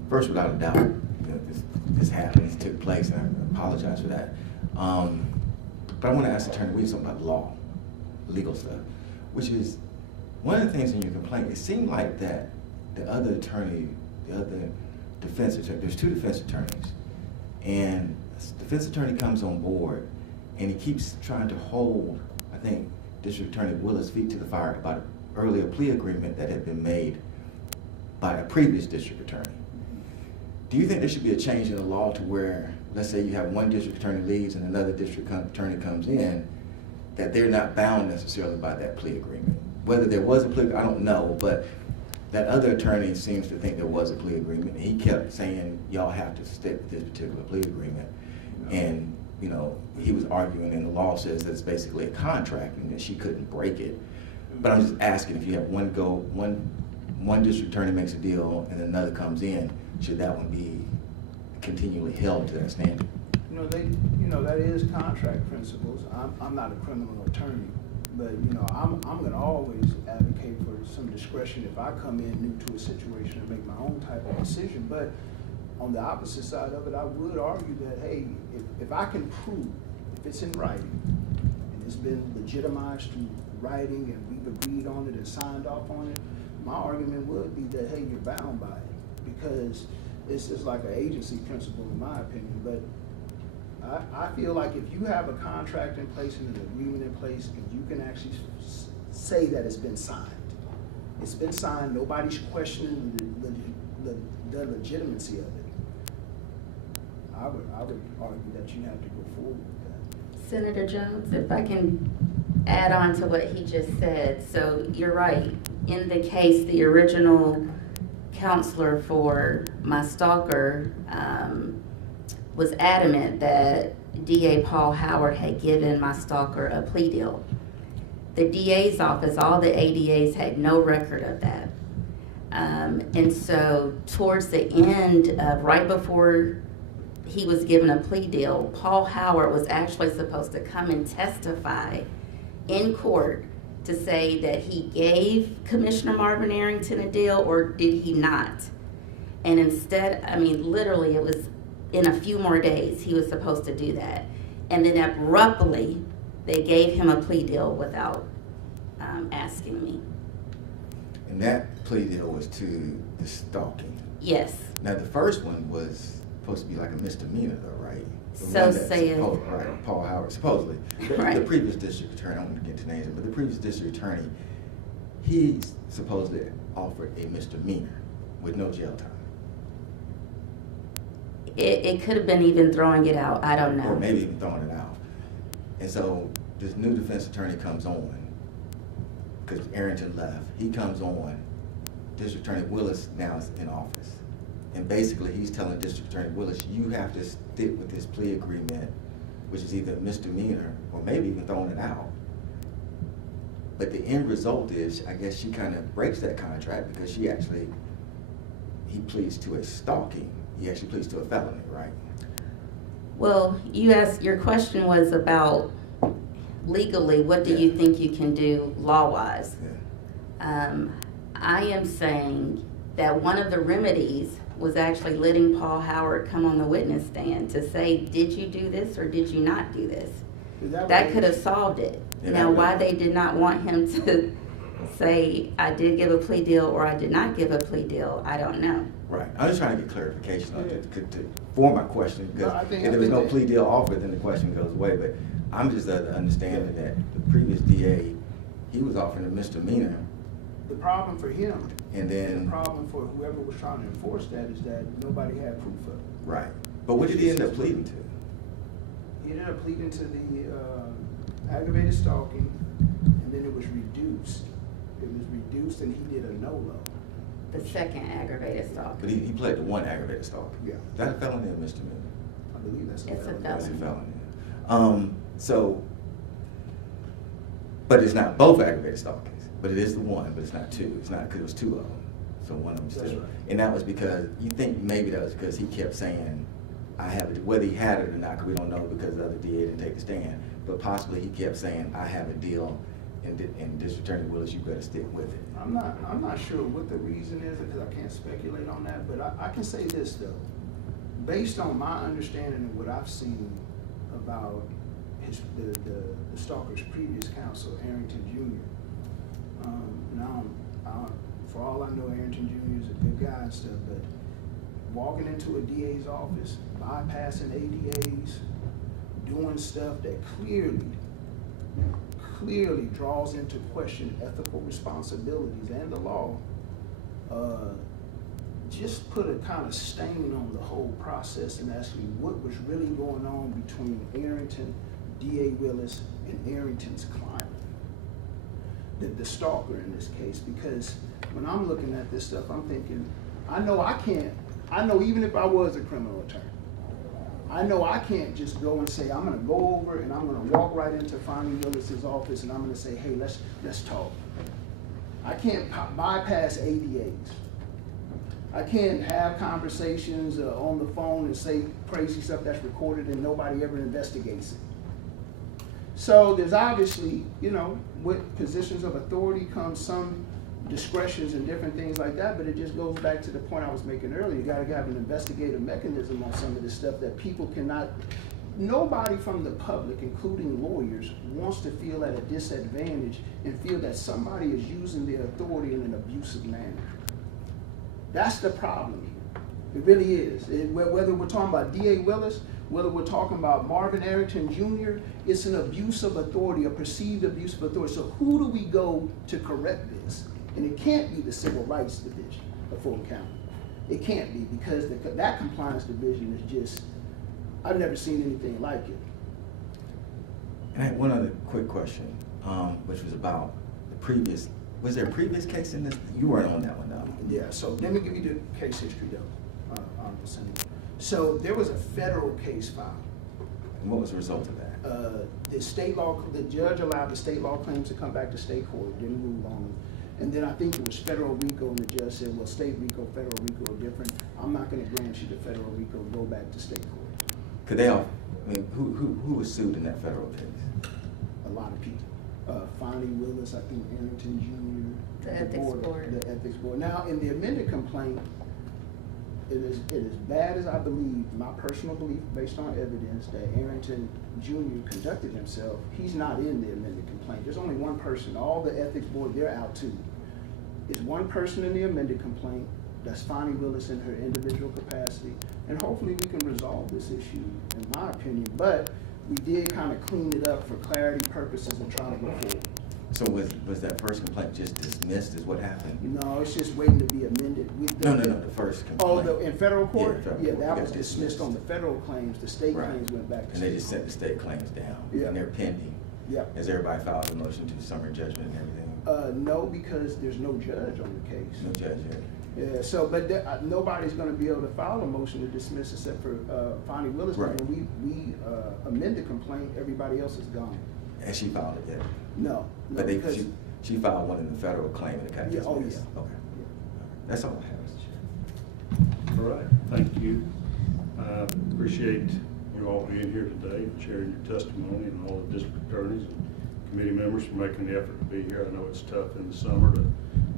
First, without a doubt, this happened, this took place, and I apologize for that. But I want to ask Attorney Willis something about law, legal stuff, which is one of the things in your complaint. It seemed like that the other attorney, the other defense attorney, there's two defense attorneys, and the defense attorney comes on board, and he keeps trying to hold, I think, District Attorney Willis' feet to the fire about an earlier plea agreement that had been made by a previous district attorney. Do you think there should be a change in the law to where, let's say you have one district attorney leaves and another district attorney comes in, that they're not bound necessarily by that plea agreement? Whether there was a plea, I don't know, but that other attorney seems to think there was a plea agreement, and he kept saying, y'all have to stick with this particular plea agreement. And you know, he was arguing, and the law says that it's basically a contract and that she couldn't break it. But I'm just asking, if you have one district attorney makes a deal and another comes in, should that one be continually held to that standard? That is contract principles. I'm not a criminal attorney, but I'm going to always advocate for some discretion if I come in new to a situation and make my own type of decision. But on the opposite side of it, I would argue that, hey, if I can prove, if it's in writing, and it's been legitimized through writing, and we've agreed on it and signed off on it, my argument would be that, hey, you're bound by it, because it's just like an agency principle in my opinion. But I feel like if you have a contract in place and an agreement in place, and you can actually say that it's been signed, nobody's questioning the legitimacy of it, I would argue that you have to go forward with that. Senator Jones, if I can add on to what he just said. So you're right. In the case, the original counselor for my stalker was adamant that DA Paul Howard had given my stalker a plea deal. The DA's office, all the ADAs had no record of that. And so towards the end, right before he was given a plea deal, Paul Howard was actually supposed to come and testify in court to say that he gave Commissioner Marvin Arrington a deal or did he not. And instead, I mean, literally it was in a few more days he was supposed to do that. And then abruptly, they gave him a plea deal without asking me. And that plea deal was to the stalking. Yes. Now, the first one was supposed to be like a misdemeanor though, right? The So one that say right, Paul Howard, supposedly. Right. The previous district attorney, I don't want to get to names, but the previous district attorney, he supposedly offered a misdemeanor with no jail time. It could have been even throwing it out. I don't know. Or maybe even throwing it out. And so this new defense attorney comes on, because Arrington left. He comes on, District Attorney Willis now is in office. And basically he's telling District Attorney Willis, you have to stick with this plea agreement, which is either a misdemeanor or maybe even throwing it out. But the end result is, I guess she kind of breaks that contract because he pleads to a stalking. He actually pleads to a felony, right? Well, you asked, your question was about legally, what do you think you can do law-wise? Yeah. I am saying that one of the remedies was actually letting Paul Howard come on the witness stand to say, did you do this or did you not do this? That could have solved it. Yeah, now, why they did not want him to say, I did give a plea deal or I did not give a plea deal, I don't know. Right. I was trying to get clarification on to form my question, because if there was no plea deal offered, then the question goes away. But I'm just of the understanding that the previous DA, he was offering a misdemeanor. The problem for him, And then, the problem for whoever was trying to enforce that is that nobody had proof of it. right. But what did he end up pleading to? He ended up pleading to the aggravated stalking, and then it was reduced. It was reduced, and he did a no-lo. The second aggravated stalk. But he pled to one aggravated stalking. Yeah. Is that a felony or misdemeanor? I believe that's It's a felony. That's a felony. So, but it's not both aggravated stalkings. But it is the one, but it's not two. It's not, because it was two of them. So one of them still. That's right. And that was because, you think maybe that was because he kept saying, I have it, whether he had it or not, because we don't know because the other DA didn't take the stand. But possibly he kept saying, I have a deal, and District Attorney Willis, you better stick with it. I'm not sure what the reason is, because I can't speculate on that, but I can say this though. Based on my understanding of what I've seen about the stalker's previous counsel, Arrington Jr., now, for all I know, Arrington Jr. is a good guy and stuff, but walking into a DA's office, bypassing ADAs, doing stuff that clearly draws into question ethical responsibilities and the law, just put a kind of stain on the whole process and actually what was really going on between Arrington, DA Willis, and Arrington's client. The stalker in this case, because when I'm looking at this stuff, I'm thinking, I know even if I was a criminal attorney, I know I can't just go and say, I'm gonna go over and I'm gonna walk right into Fani Willis's office and I'm gonna say, hey, let's talk. I can't bypass ADAs. I can't have conversations on the phone and say crazy stuff that's recorded and nobody ever investigates it. So there's obviously, with positions of authority comes some discretions and different things like that, but it just goes back to the point I was making earlier. You gotta have an investigative mechanism on some of this stuff that people cannot, nobody from the public, including lawyers, wants to feel at a disadvantage and feel that somebody is using their authority in an abusive manner. That's the problem here. It really is. Whether we're talking about DA Willis, whether we're talking about Marvin Arrington Jr., it's an abuse of authority, a perceived abuse of authority. So who do we go to correct this? And it can't be the Civil Rights Division of Fulton County. It can't be, because that compliance division is just I've never seen anything like it. And I had one other quick question, which was about the previous, was there a previous case in this? You weren't on that one, though. Yeah, so let me give you the case history though, Honorable Senator. So there was a federal case filed. And what was the result of that? The state law, the judge allowed the state law claims to come back to state court, didn't rule on them. And then I think it was federal RICO, and the judge said, well, state RICO, federal RICO are different. I'm not gonna grant you the federal RICO, go back to state court. Could they all, I mean, who was sued in that federal case? A lot of people. Fani Willis, I think Arrington Jr. The ethics board. The ethics board. Now, in the amended complaint, it is bad as I believe, my personal belief based on evidence, that Arrington Jr. conducted himself. He's not in the amended complaint. There's only one person. All the ethics board, they're out too. It's one person in the amended complaint. That's Fani Willis in her individual capacity. And hopefully we can resolve this issue, in my opinion. But we did kind of clean it up for clarity purposes and trying to go forward. So was that first complaint just dismissed, is what happened? No, it's just waiting to be amended. No, the first complaint. Oh, in federal court? Yeah, federal Yeah, court. that Got was dismissed on the federal claims. The state Right. claims went back to And they just sent the state claims down. Yeah. And they're pending. Yeah. Has everybody filed a motion to summary judgment and everything? No, because there's no judge on the case. No judge yet. Yeah, so, but nobody's gonna be able to file a motion to dismiss except for Fani Willis. Right. And we amend the complaint, everybody else is gone. Has she filed it yet? No. But because- she filed one in the federal claim and it got Yeah, dismissed? oh, yeah. Okay. That's all I have, Mr. Chair. All right, thank you. I appreciate you all being here today and sharing your testimony, and all the district attorneys and committee members for making the effort to be here. I know it's tough in the summer to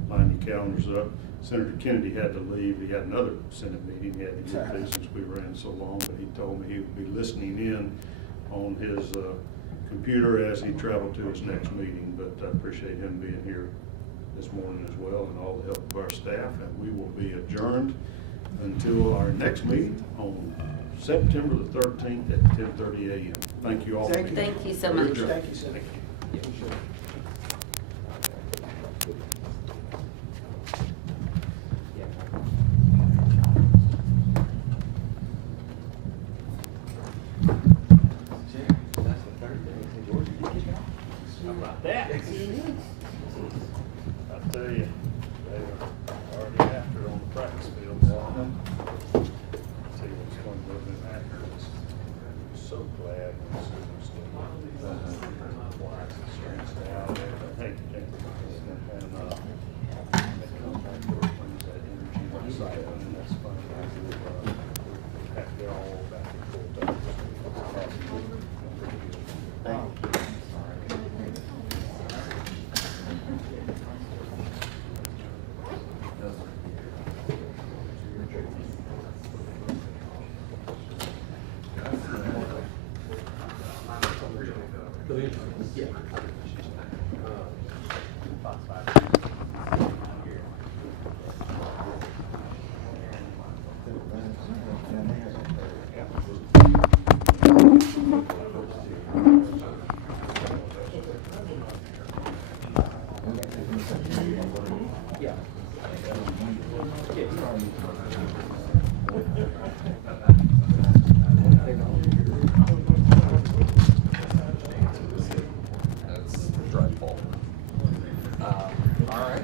line your calendars up. Senator Kennedy had to leave. He had another Senate meeting he had to get to since we ran so long, but he told me he would be listening in on his computer as he traveled to his next meeting. But I appreciate him being here this morning as well, and all the help of our staff. And we will be adjourned until our next meeting on September the 13th at 10:30 a.m. Thank you all. Thank you. Thank you so We're much. adjourned. Thank you, Senator. How about that? I tell you, they are already after on the practice field. See what's going to move in after. So glad when Susan's still wise and stressed out. Hey, and they come back to work when that energy on site, and that's funny. Have to get all back and forth. Thank you. That's dreadful. All right.